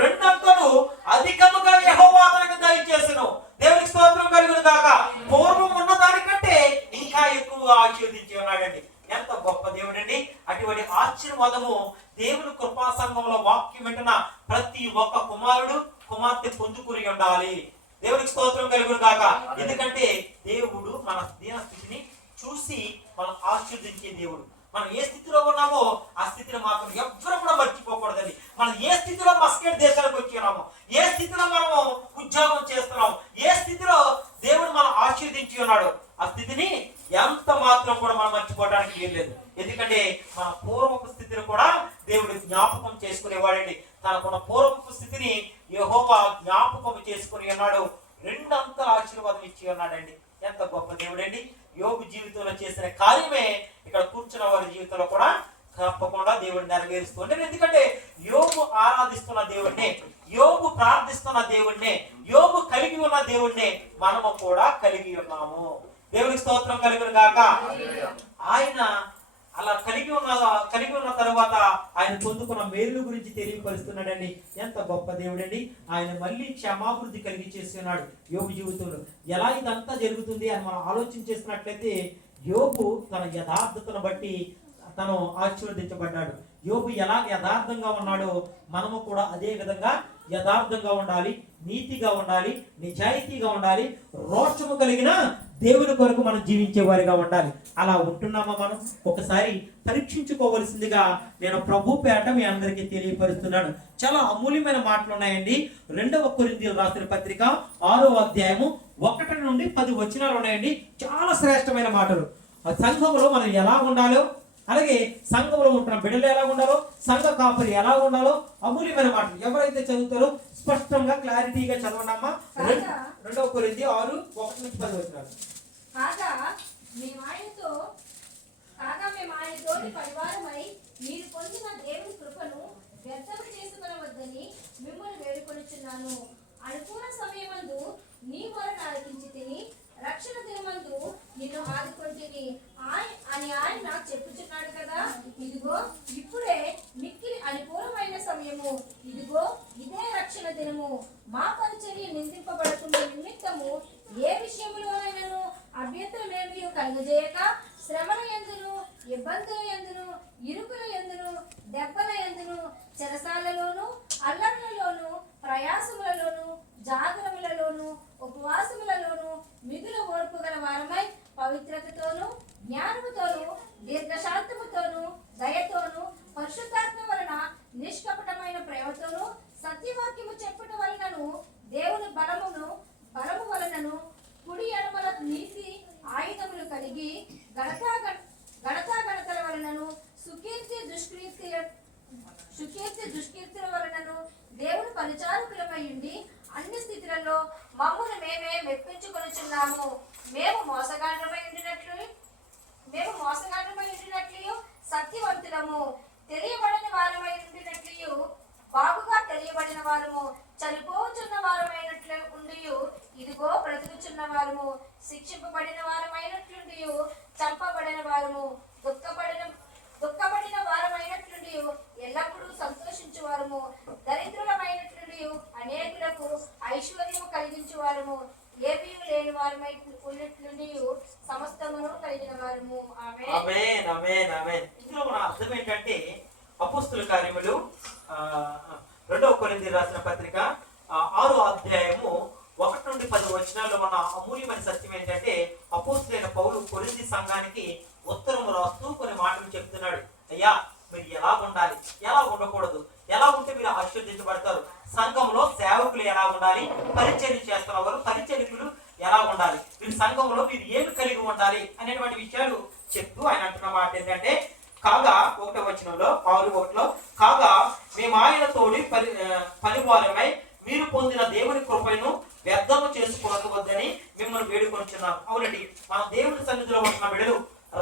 2 అంతలు అధికముగా యెహోవా అతనికి దయచేసును. దేవునికి స్తోత్రం కలుగును గాక. పూర్వం ఉన్న దానికంటే ఇంకా ఎక్కువగా ఆశీర్వదించి ఉన్నాడండి. ఎంత గొప్ప దేవుడండి! అటువంటి ఆశీర్వాదము దేవుని కృపా సంఘంలో వాక్యం వింటున్న ప్రతి ఒక్క కుమారుడు కుమార్తె పొందుకుని ఉండాలి. దేవునికి స్తోత్రం కలుగును గాక. ఎందుకంటే దేవుడు మన దీన స్థితిని చూసి మనం ఆశీర్వదించే దేవుడు. మనం ఏ స్థితిలో ఉన్నామో ఆ స్థితిని మాత్రం ఎవ్వరు కూడా మర్చిపోకూడదండి. మనం ఏ స్థితిలో మస్కెట్ దేశాలకు వచ్చి ఉన్నామో, ఏ స్థితిలో మనము ఉద్యోగం చేస్తున్నాము, ఏ స్థితిలో దేవుడు మనం ఆశీర్వదించి ఉన్నాడు, ఆ స్థితిని ఎంత మాత్రం కూడా మనం మర్చిపోవడానికి ఏం లేదు. ఎందుకంటే మన పూర్వపు స్థితిని కూడా దేవుడు జ్ఞాపకం చేసుకునేవాడండి. తనకున్న పూర్వపు స్థితిని యెహోవా జ్ఞాపకం చేసుకుని ఉన్నాడు. 2 అంతల ఆశీర్వాదం ఇచ్చి ఉన్నాడండి. ఎంత గొప్ప దేవుడండి! యోబు జీవితంలో చేసిన కార్యమే ఇక్కడ కూర్చున్న వారి జీవితంలో కూడా తప్పకుండా దేవుడు నెరవేరుస్తుంది. ఎందుకంటే యోబు ఆరాధిస్తున్న దేవుడినే, యోబు ప్రార్థిస్తున్న దేవుడినే, యోబు కలిగి ఉన్న దేవుడినే మనము కూడా కలిగి ఉన్నాము. దేవునికి స్తోత్రం కలుగును గాక. ఆయన అలా కలిగి ఉన్న తర్వాత ఆయన పొందుకున్న మేలు గురించి తెలియపరుస్తున్నాడండి. ఎంత గొప్ప దేవుడండి! ఆయన మళ్ళీ క్షమాభివృద్ధి కలిగి చేస్తున్నాడు యోబు జీవితంలో. ఎలా ఇదంతా జరుగుతుంది అని మనం ఆలోచన చేసినట్లయితే, యోబు తన యథార్థతను బట్టి తను ఆశీర్వదించబడ్డాడు. యోబు ఎలా యథార్థంగా ఉన్నాడో మనము కూడా అదే విధంగా యథార్థంగా ఉండాలి, నీతిగా ఉండాలి, నిజాయితీగా ఉండాలి, రోషము కలిగిన దేవుని కొరకు మనం జీవించే వారిగా ఉండాలి. అలా ఉంటున్నామా మనం? ఒకసారి పరీక్షించుకోవలసిందిగా నేను ప్రభు పేట మీ అందరికీ తెలియపరుస్తున్నాను. చాలా అమూల్యమైన మాటలు ఉన్నాయండి. 2వ కొరింథీయులకు రాసిన పత్రిక 6వ అధ్యాయము 1 నుండి 10 వచనాలు ఉన్నాయండి. చాలా శ్రేష్టమైన మాటలు. సంఘంలో మనం ఎలా ఉండాలో, అలాగే సంఘంలో ఉంటున్న బిడ్డలు ఎలా ఉండాలో, సంఘ కాపరి ఎలా ఉండాలో అమూల్యమైన మాటలు. ఎవరైతే చదువుతారో స్పష్టంగా క్లారిటీగా చదవండమ్మా. 2వ కొరింథీయులు 6:1 నుంచి 10 వచనాలు. కాగా మేము ఆయనతోటి పరివారమై మీరు పొందిన దేవుని కృపను వ్యర్థం చేసుకొనవద్దని మిమ్మల్ని వేడుకొనుచున్నాను. అనుకూల సమయమందు నీ మొరను ఆలకించితిని, రక్షణ దినమందు నిన్ను ఆదుకొంటిని అని ఆయన నాకు చెప్పుచున్నాడు కదా. ఇదిగో ఇప్పుడే మిక్కిలి అనుకూలమైన సమయము, ఇదిగో ఇదే రక్షణ దినము. మా పరిచర్య నిందింపబడకుండా నిమిత్తము ఏ విషయంలోనైనాను అభ్యంతరమేమీ కలుగజేయక, శ్రమల యందును, ఇబ్బందుల యందును, ఇరుకుల యందును, దెబ్బల యందును, చెరసాలలోను, అల్లర్లలోను, ప్రయాసములలోను, జాగరములలోను, ఉపవాసములలోను మిగుల ఓర్పు గల వారమై పవిత్రతతోను, జ్ఞానముతోను, దీర్ఘశాంతముతోను, దయతోను, పరిశుద్ధాత్మ వలన నిష్కపటమైన ప్రేమతోను, సత్యవాక్యము చెప్పుట వలనను, దేవుని బలము వలనను, కుడి ఎడమల నీతి ఆయుధములు కలిగి, గణతాగణతల వలనను, సుకీర్తి దుష్కీర్తుల వలనను దేవుని పరిచారకులమై ఉండి అన్ని స్థితులలో మమ్మును మేమే మెప్పించుకొనుచున్నాము. మేము మోసగాళ్ళమై ఉండినట్లు సత్యవంతులము, తెలియబడని వారమై ఉండినట్లు బాగుగా తెలియబడిన వారము, చనిపోచున్న వారమైనట్లు ఉండి ఇదిగో బ్రతుకుచున్న వారము, శిక్షింపబడిన వారమైనట్లుండి చంపబడిన వారము, దుఃఖపడిన వారమైనట్లుండి ఎల్లప్పుడూ సంతోషించు వారము, దరిద్రులమైనట్లుండి అనేకులకు ఐశ్వర్యము కలిగించు వారము, ఏమీ లేని వారమై ఉన్నట్లుండి సమస్తమును కలిగిన వారము. ఆమేన్, ఆమేన్, ఆమేన్. ఇందులో మన అర్థం ఏంటంటే, అపోస్తుల కార్యములు 2వ కొరింథీయులకు రాసిన పత్రిక 6వ అధ్యాయము 1 నుండి 10 వచనాల్లో ఉన్న అమూల్యమైన సత్యం ఏంటంటే, అపోస్తులైన పౌలు కొరింథీ సంఘానికి ఉత్తరం రాస్తూ కొన్ని మాటలు చెప్తున్నాడు. అయ్యా, మీరు ఎలా ఉండాలి, ఎలా ఉండకూడదు, ఎలా ఉంటే మీరు ఆశీర్వదించబడతారు, సంఘంలో సేవకులు ఎలా ఉండాలి, పరిచర్య చేస్తున్న వారు పరిచర్యకులు ఎలా ఉండాలి, మీరు సంఘంలో మీరు ఏమి కలిగి ఉండాలి అనేటువంటి విషయాలు చెప్తూ ఆయన అంటున్న మాట ఏంటంటే, కాగా 1వ వచనంలో 6:1 కాగా మేము ఆయన తోడి పనివారమై మీరు పొందిన దేవుని కృపను వ్యర్థము చేసుకోవద్దని మిమ్మల్ని వేడుకొంటున్నాం. అవునండి, మన దేవుని సన్నిధిలో ఉంటున్న బిడ్డలు,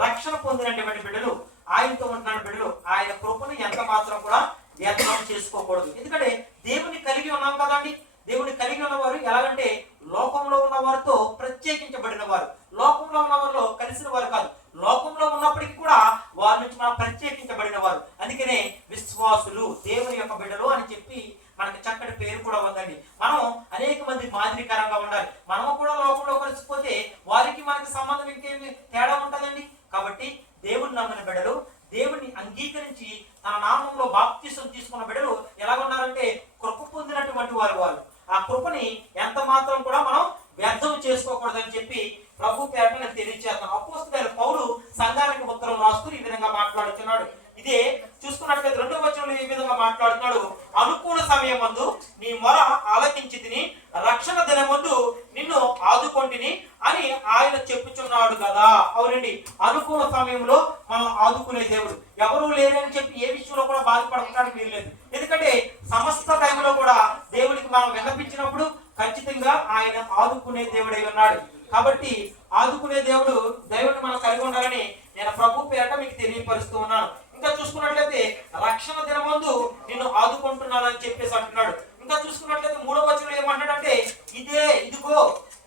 రక్షణ పొందినటువంటి బిడ్డలు, ఆయనతో ఉంటున్న బిడ్డలు ఆయన కృపను ఎంత మాత్రం కూడా వ్యర్థం చేసుకోకూడదు. ఎందుకంటే దేవుని కలిగి ఉన్నాం కదండి. దేవుని కలిగి ఉన్నవారు ఎలాగంటే లోకంలో ఉన్న వారితో ప్రత్యేకించబడిన వారు, లోకంలో ఉన్న వారిలో కలిసిన వారు కాదు, లోకంలో ఉన్నప్పటికీ కూడా వారి నుంచి మనం ప్రత్యేకించబడిన వారు. అందుకనే విశ్వాసులు, దేవుని యొక్క బిడ్డలు అని చెప్పి మనకి చక్కటి పేరు కూడా ఉందండి. మనం అనేక మంది మాదిరికరంగా ఉండాలి. మనము కూడా లోకంలో కలిసిపోతే వారికి మనకి సంబంధం ఇంకేమి తేడా ఉంటుందండి. కాబట్టి దేవుని నమ్మిన బిడ్డలు, దేవుని అంగీకరించి తన నామంలో బాప్తిసం తీసుకున్న బిడ్డలు ఎలా ఉన్నారంటే కృప పొందినటువంటి వారు. ఆ కృపని ఎంత మాత్రం కూడా మనం వ్యర్థం చేసుకోకూడదని చెప్పి ప్రభు పేరట నేను తెలియజేస్తాను. అపోస్తలుడైన పౌలు సంఘానికి ఉత్తరం రాస్తూ ఈ విధంగా మాట్లాడుతున్నాడు. ఇదే చూసుకున్నట్లయితే 2వ వచనంలో ఈ విధంగా మాట్లాడుతున్నాడు, అనుకూల సమయమందు నీ మొర ఆలకించితిని, రక్షణ దినమందు నిన్ను ఆదుకొంటిని అని ఆయన చెప్పుచున్నాడు కదా. అవునండి, అనుకూల సమయంలో మనం ఆదుకునే దేవుడు. ఎవరు లేరని చెప్పి ఏ విషయంలో కూడా బాధపడడానికి వీలు లేదు. ఎందుకంటే సమస్త టైంలో కూడా దేవునికి మనం విన్నపించినప్పుడు ఖచ్చితంగా ఆయన ఆదుకునే దేవుడై ఉన్నాడు. కాబట్టి ఆదుకునే దేవుడిని మనం కలిగి ఉండాలని నేను ప్రభు పేరట మీకు తెలియపరుస్తూ ఉన్నాను. ఇంకా చూసుకున్నట్లయితే రక్షణ దినమందు నిన్ను ఆదుకుంటున్నానని చెప్పేసి అంటున్నాడు. ఇంకా చూసుకున్నట్లయితే 3వ వచనంలో ఏమంటాడంటే, ఇదిగో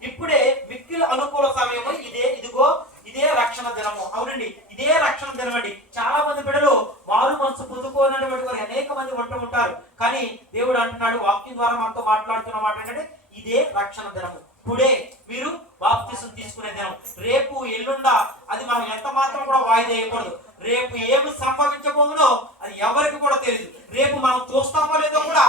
ఇప్పుడే మిక్కిలి అనుకూల సమయము, ఇదే రక్షణ దినము. అవునండి, ఇదే రక్షణ దినం అండి. చాలా మంది బిడ్డలు మారు మనసు పొందుకోనటువంటి వారు అనేక మంది ఉంటూ ఉంటారు. కానీ దేవుడు అంటున్నాడు, వాక్యం ద్వారా మనతో మాట్లాడుతున్న మాట ఏంటంటే ఇదే రక్షణ దినము. ఇప్పుడే మీరు బాప్తిసం తీసుకునే దినం. రేపు ఎల్లుండ అది మనం ఎంత మాత్రం కూడా వాయిదా వేయకూడదు. రేపు ఏమి సంభవించబోతుందో అది ఎవరికి కూడా తెలియదు. రేపు మనం చూస్తామో లేదో కూడా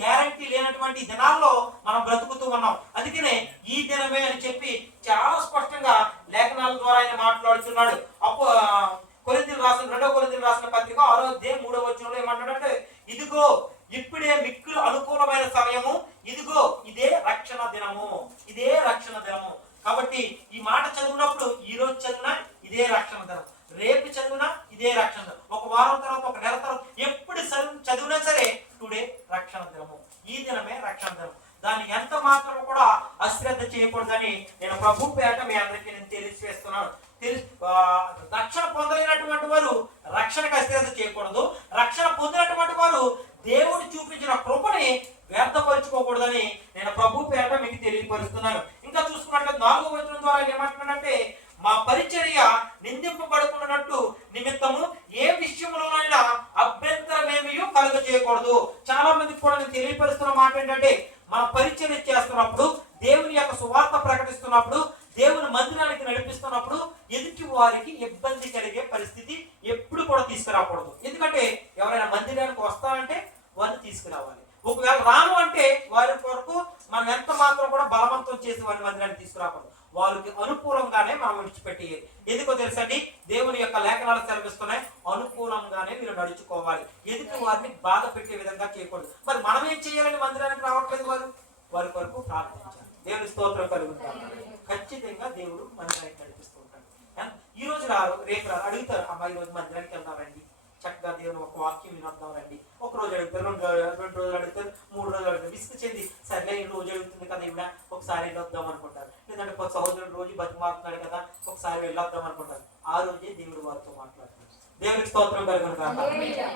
గ్యారంటీ లేనటువంటి దినాల్లో మనం బ్రతుకుతూ ఉన్నాం. అందుకనే ఈ దినమే అని చెప్పి చాలా స్పష్టంగా లేఖనాల ద్వారా ఆయన మాట్లాడుతున్నాడు. కొరింథీయులకు రాసిన 2వ కొరింథీయులకు రాసిన పత్రిక 6వ అధ్యాయం 3వ వచనంలో ఏమంటాడంటే, ఇదిగో ఇప్పుడే మిక్కులు అనుకూలమైన సమయము, ఇదే రక్షణ దినము, ఇదే రక్షణ దినము. కాబట్టి ఈ మాట చదివినప్పుడు ఈ రోజు చదివినా ఇదే రక్షణ దినం, రేపు చదివినా ఇదే రక్షణ దినం, ఒక వారం తర్వాత, ఒక నెల తర్వాత, ఎప్పుడు చదివినా సరే టుడే రక్షణ దినము, ఈ దినమే రక్షణ దినం. దాన్ని ఎంత మాత్రం కూడా అశ్రద్ధ చేయకూడదని నేను ప్రభు పేరట మీ అందరికీ నేను తెలియజేస్తున్నాను. రక్షణ పొందలేనటువంటి వారు రక్షణకు అశ్రద్ధ చేయకూడదు. రక్షణ పొందినటువంటి వారు దేవుడు చూపించిన కృపని వ్యర్థపరుచుకోకూడదని నేను ప్రభు పేరట మీకు తెలియపరుస్తున్నాను. ఇంకా చూసుకున్నట్లయితే 4వ వచనం ద్వారా ఏమంటున్నాడంటే, మా పరిచర్య నిందింపబడుకున్నట్టు నిమిత్తము ఏ విషయంలోనైనా అభ్యంతరమేమీ కలుగ చేయకూడదు. చాలా మందికి కూడా నేను తెలియపరుస్తున్న మాట ఏంటంటే, మన పరిచర్య చేస్తున్నప్పుడు, దేవుని యొక్క సువార్త ప్రకటిస్తున్నప్పుడు, దేవుని మందిరానికి నడిపిస్తున్నప్పుడు ఎదుటి వారికి ఇబ్బంది కలిగే పరిస్థితి ఎప్పుడు కూడా తీసుకురాకూడదు. ఎందుకంటే ఎవరైనా మందిరానికి వస్తారంటే వారిని తీసుకురావాలి. ఒకవేళ రాను అంటే వారి కొరకు మనం ఎంత మాత్రం కూడా బలవంతం చేసి వారి మందిరాన్ని తీసుకురాకూడదు. వాళ్ళకి అనుకూలంగానే మనం విడిచిపెట్టేయాలి. ఎందుకో తెలుసండి, దేవుని యొక్క లేఖనాలు సెలవిస్తున్నాయి, అనుకూలంగానే మీరు నడుచుకోవాలి. ఎదుటి వారిని బాధ పెట్టే విధంగా చేయకూడదు. మరి మనం ఏం చేయాలని మందిరానికి రావట్లేదు, వారి కొరకు ప్రార్థించాలి. దేవుని స్తోత్రం కలుగుతారు. ఖచ్చితంగా దేవుడు మందిరానికి నడిపిస్తూ ఉంటాడు. ఈ రోజు రారు, రేపు రారు, అడుగుతారు, అమ్మాయి రోజు మందిరానికి వెళ్దామండి, చక్కగా దేవుని ఒక వాక్యం వినొద్దాం రండి. ఒక రోజు అడుగుతారు, 2 రోజులు అడుగుతారు, 3 రోజులు అడుగుతారు. విసుగు చెంది సర్లే ఈ రోజు అడుగుతుంది కదా ఇవిడ, ఒకసారి వెళ్ళొద్దాం అనుకుంటారు. లేదంటే ఒక సహోదరుడు రోజు బతిమారుతున్నాడు కదా, ఒకసారి వెళ్ళొద్దాం అనుకుంటారు. ఆ రోజే దేవుడు వారితో మాట్లాడుతాడు. దేవునికి స్తోత్రం కలుగును.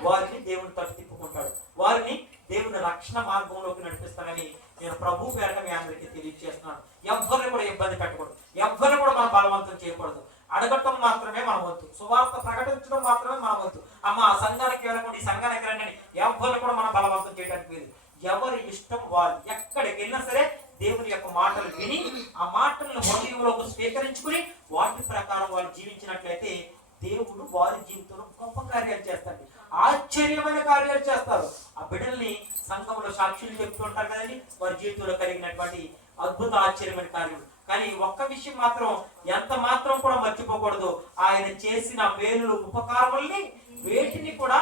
వారిని దేవుడు తట్టు తిప్పుకుంటాడు, వారిని దేవుని రక్షణ మార్గంలోకి నడిపిస్తానని నేను ప్రభు పేరట మీ అందరికీ తెలియజేస్తున్నాను. ఎవరిని కూడా ఇబ్బంది పెట్టకూడదు, ఎవరిని కూడా మనం బలవంతం చేయకూడదు. అడగటం మాత్రమే మన వంతు, సువార్త ప్రకటించడం మాత్రమే మన వంతు. అమ్మ ఆ సంఘానికి వెళ్ళకుండా ఈ సంఘానికి రండి, ఎవరిని కూడా మనం బలవంతం చేయడానికి లేదు. ఎవరి ఇష్టం వారు ఎక్కడికి వెళ్ళినా సరే దేవుని యొక్క మాటలు విని ఆ మాటలను హృదయంలోకి స్వీకరించుకుని వాటి ప్రకారం వాళ్ళు జీవించినట్లయితే దేవుడు వారి జీవితంలో గొప్ప కార్యాలు చేస్తాడు, ఆశ్చర్యమైన కార్యాలు చేస్తారు. ఆ బిడ్డల్ని సంఘంలో సాక్షులు చెప్తూ ఉంటారు కదండి, వారి జీవితంలో కలిగినటువంటి అద్భుత ఆశ్చర్యమైన కార్యం. కానీ ఒక్క విషయం మాత్రం ఎంత మాత్రం కూడా మర్చిపోకూడదు, ఆయన చేసిన మేలులు ఉపకారముల్ని వేటిని కూడా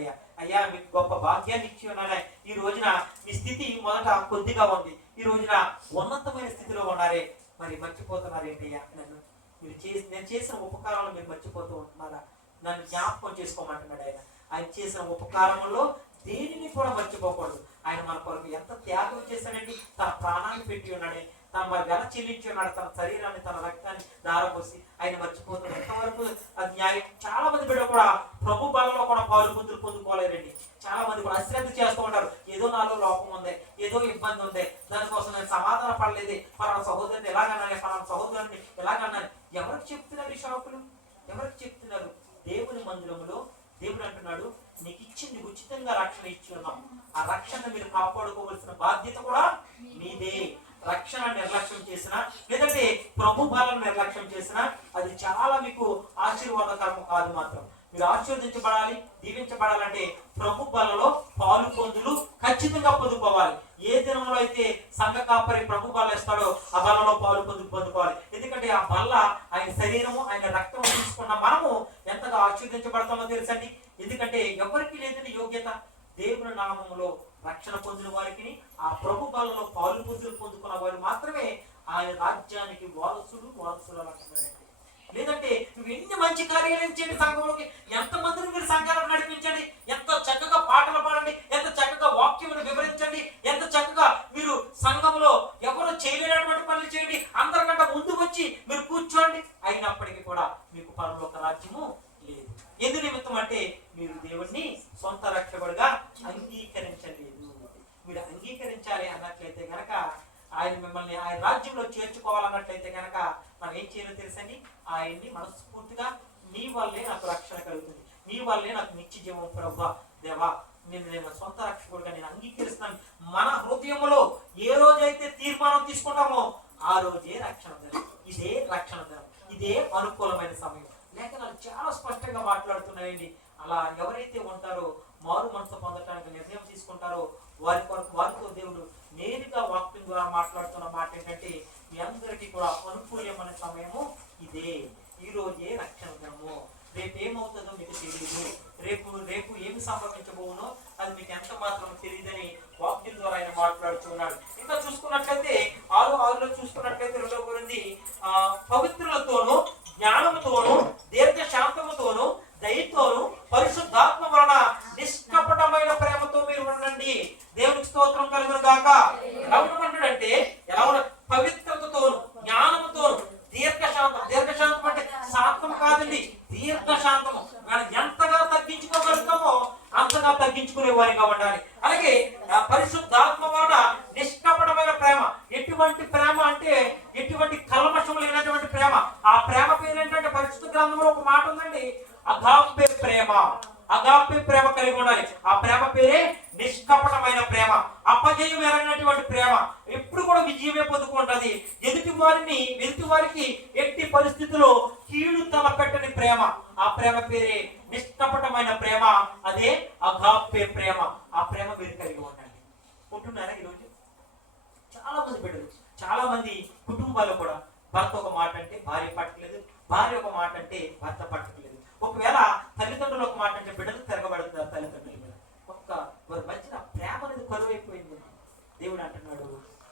ఉన్నాడయ్యా. అయ్యా మీకు గొప్ప భాగ్యాన్ని ఇచ్చి ఉన్నాడా. ఈ రోజున మీ స్థితి మొదట కొద్దిగా ఉంది, ఈ రోజున ఉన్నతమైన స్థితిలో ఉన్నారే, మరి మర్చిపోతున్నారు ఏంటయ్యా నన్ను? నేను చేసిన ఉపకారాలు మీరు మర్చిపోతూ ఉంటున్నారా? నన్ను జ్ఞాపకం చేసుకోమంటున్నాడు ఆయన. ఆయన చేసిన ఉపకారంలో దేనిని కూడా మర్చిపోకూడదు. ఆయన మన కొరకు ఎంత త్యాగం చేశాడండి, తన ప్రాణాన్ని పెట్టి ఉన్నాడే, తన మరి వెల చెల్లించి ఉన్నాడు, తన శరీరాన్ని తన రక్తాన్ని దారపోసి. ఆయన మర్చిపోతున్నాడు. ఎంతవరకు అది న్యాయం? చాలా మంది బిడ్డ కూడా ప్రభు బలంలో కూడా పాలు పొందుకోలేరండి. చాలా మంది కూడా అశ్రద్ధ చేస్తూ ఉంటారు. ఏదో నాలో లోపం ఉంది, ఏదో ఇబ్బంది ఉంది, దానికోసం నేను సమాధాన పడలేదు, పలానా సహోదరుని ఎలాగన్నాను, పలానా సహోదరుని ఎలాగన్నాను. ఎవరికి చెప్తున్నారు ఈ షాపులు? ఎవరికి చెప్తున్నారు? దేవుని మందిరములో దేవుడు అంటున్నాడు, నీకు ఇచ్చింది ఉచితంగా రక్షణ ఇచ్చి ఉన్నాం. ఆ రక్షణ మీరు కాపాడుకోవలసిన బాధ్యత కూడా మీదే. రక్షణ నిర్లక్ష్యం చేసినా, లేదంటే ప్రభు బలను నిర్లక్ష్యం చేసినా అది చాలా మీకు ఆశీర్వాదకరం కాదు. మాత్రం మీరు ఆశీర్వదించబడాలి, దీవించబడాలంటే ప్రభు బలలో పాలు పొందులు ఖచ్చితంగా పొందుకోవాలి. ఏ దినంలో అయితే సంఘ కాపరి ప్రభు బల ఇస్తాడో ఆ బలలో పాలు పొందుకోవాలి. ఎందుకంటే ఆ బల్ల ఆయన శరీరము, ఆయన రక్తము తీసుకున్న మనము ఎంతగా ఆశీర్వదించబడతామో తెలుసండి. ఎందుకంటే ఎవరికి లేదని యోగ్యత. దేవుని నామములో రక్షణ పొందిన వారికి, ఆ ప్రభు బలలో పాలు పొందుకున్న వారు మాత్రమే ఆయన రాజ్యానికి వారసులు అంటున్నారండి. లేదంటే నువ్వు ఎన్ని మంచి కార్యాలు చేయండి, సంఘంలోకి ఎంతమందిని మీరు సంఘాలను నడిపించండి, ఎంత చక్కగా పాటలు పాడండి, ఎంత చక్కగా వాక్యమును వివరించండి, ఎంత చక్కగా మీరు సంఘంలో ఎవరు చేయలేనటువంటి పనులు చేయండి, అందరికంటే ముందు వచ్చి మీరు కూర్చోండి, అయినప్పటికీ కూడా మీకు పరలోక రాజ్యము లేదు. ఎందు నిమిత్తం అంటే మీరు దేవుణ్ణి సొంత రక్షకుడిగా అంగీకరించలేదు. మీరు అంగీకరించాలి అన్నట్లయితే గనక, ఆయన మిమ్మల్ని ఆయన రాజ్యంలో చేర్చుకోవాలన్నట్లయితే గనక మనం ఏం చేయాలో తెలుసండి, ఆయన్ని మనస్ఫూర్తిగా నీ వల్లే నాకు రక్షణ కలుగుతుంది, నీ వల్లే నాకు నిత్య జీవం ప్రభువా దేవా, నేను సొంత రక్షకుడిగా నేను అంగీకరిస్తున్నాను. మన హృదయంలో ఏ రోజైతే తీర్మానం తీసుకుంటామో ఆ రోజే రక్షణ దినం. ఇదే రక్షణ దినం, ఇదే అనుకూలమైన సమయం. లేఖనాలు చాలా స్పష్టంగా మాట్లాడుతున్నాయండి. అలా ఎవరైతే ఉంటారో, మారు మనసు పొందడానికి నిర్ణయం తీసుకుంటారో వారితో దేవుడు నేరుగా వాక్యం ద్వారా మాట్లాడుతున్న మాట ఏంటంటే, మీ అందరికీ కూడా అనుకూలమైన సమయము ఇదే, ఈ రోజే రక్షణ దినము. రేపు ఏమవుతుందో మీకు తెలియదు, రేపు ఏమి సంభవించబోనో అది మీకు ఎంత మాత్రం తెలియదని వాక్యం ద్వారా ఆయన మాట్లాడుతున్నాడు. ఇంకా చూసుకున్నట్లయితే 6:6 చూసుకున్నట్లయితే 2వ కొరింథీ పవిత్రులతోనూ జ్ఞానముతోనూ దీర్ఘశాంతముతోనూ దయతోనూ పరిశుద్ధాత్మ వలన నిష్కపటమైన ప్రేమతో మీరు ఉండండి. దేవునికి స్తోత్రం కలుగును గాక. ఎలా ఉండమంటాడంటే, ఎలా ఉన్న పవిత్రతతోను, జ్ఞానముతోను, దీర్ఘశాంతం అంటే శాంతం కాదండి, దీర్ఘశాంతము. మనం ఎంతగా తగ్గించుకోగలుగుతామో అంతగా తగ్గించుకునే వారిగా ఉండాలి. అలాగే పరిశుద్ధాత్మ వలన నిష్కపటమైన ప్రేమ. ఎటువంటి ప్రేమ అంటే ఎటువంటి కల్మషం లేనటువంటి ప్రేమ. ఆ ప్రేమ పేరు ఏంటంటే, పరిశుద్ధ గ్రంథంలో ఒక మాట ఉందండి, అగాపే ప్రేమ. అగాపే ప్రేమ కలిగి ఉండాలి. ఆ ప్రేమ పేరే నిష్కపటమైన ప్రేమ. అపజయం ఎరగినటువంటి ప్రేమ ఎప్పుడు కూడా విజయమే పొందుకుంటది. ఎదుటి వారికి ఎట్టి పరిస్థితుల్లో కీడు తలపెట్టని ప్రేమ. ఆ ప్రేమ పేరే నిష్కపటమైన ప్రేమ. అదే అగాపే ప్రేమ. ఆ ప్రేమ మీరు కలిగి ఉండండి. ఉంటున్నారా ఈరోజు? చాలా మంది బిడ్డలు, చాలా మంది కుటుంబాలు కూడా భర్త ఒక మాట అంటే భార్య పట్టలేదు, భార్య ఒక మాట అంటే భర్త పట్టలేదు. ఒకవేళ తల్లిదండ్రులు ఒక మాట అంటే బిడ్డలు తిరగబడుతున్నారు తల్లిదండ్రుల మీద. వారి మధ్యన ప్రేమ అనేది కరువైపోయింది. దేవుడు అంటున్నాడు,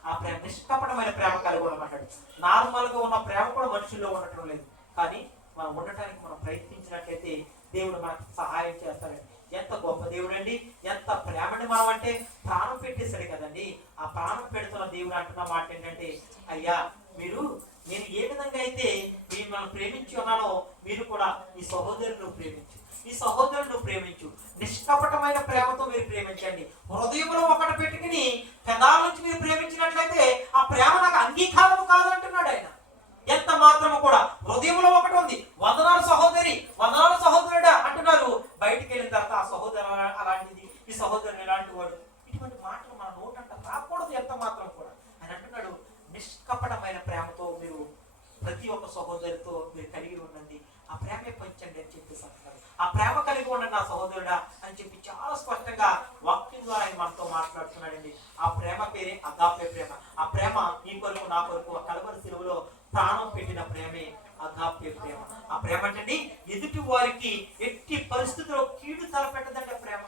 ఆ ప్రేమ నిష్కపటమైన ప్రేమ కలిగి ఉండమంటాడు. నార్మల్ గా ఉన్న ప్రేమ కూడా మనుషుల్లో ఉండటం లేదు. కానీ మనం ఉండటానికి మనం ప్రయత్నించినట్లయితే దేవుడు మనకు సహాయం చేస్తాడండి. ఎంత గొప్ప దేవుడు అండి, ఎంత ప్రేమని మనం అంటే ప్రాణం పెట్టేశాడు కదండి. ఆ ప్రాణం పెడుతున్న దేవుడు అంటున్న మాట ఏంటంటే, అయ్యా నేను ఏ విధంగా అయితే మిమ్మల్ని ప్రేమించి ఉన్నానో మీరు కూడా ఈ సహోదరుని ప్రేమించు, నిష్కపటమైన ప్రేమతో మీరు ప్రేమించండి. హృదయంలో ఒకటి పెట్టుకుని పెదాల నుంచి మీరు ప్రేమించినట్లయితే ఆ ప్రేమ నాకు అంగీకారం కాదంటున్నాడు ఆయన. ఎంత మాత్రము కూడా హృదయంలో ఒకటి ఉంది. వందనాలు సహోదరి, వందనాలు సహోదరుడా అంటున్నారు. బయటికి వెళ్ళిన తర్వాత ఆ సహోదరు అలాంటిది, ఈ సహోదరుడు ఎలాంటి వాడు, ఇటువంటి మాటలు మన నోటంట రాకూడదు ఎంత మాత్రం కూడా. ఆయన అంటున్నాడు, నిష్కపటమైన ప్రేమతో మీరు ప్రతి ఒక్క సహోదరితో మీరు కలిగి ఉండండి, ఆ ప్రేమే పంచండి అని చెప్పేసి అంటున్నారు. ఆ ప్రేమ కలిగి ఉండండి నా సహోదరుడా అని చెప్పి చాలా స్పష్టంగా వాక్యం ద్వారా ఆయన మనతో మాట్లాడుతున్నాడండి. ఆ ప్రేమ పేరే అగాపే ప్రేమ. ఆ ప్రేమ నీ కొరకు నా కొరకు కలవరి సిలువలో ప్రాణం పెట్టిన ప్రేమే అగాపే ప్రేమ. ఆ ప్రేమ అంటే ఎదుటి వారికి ఎట్టి పరిస్థితుల్లో కీడు తలపెట్టదంటే ప్రేమ.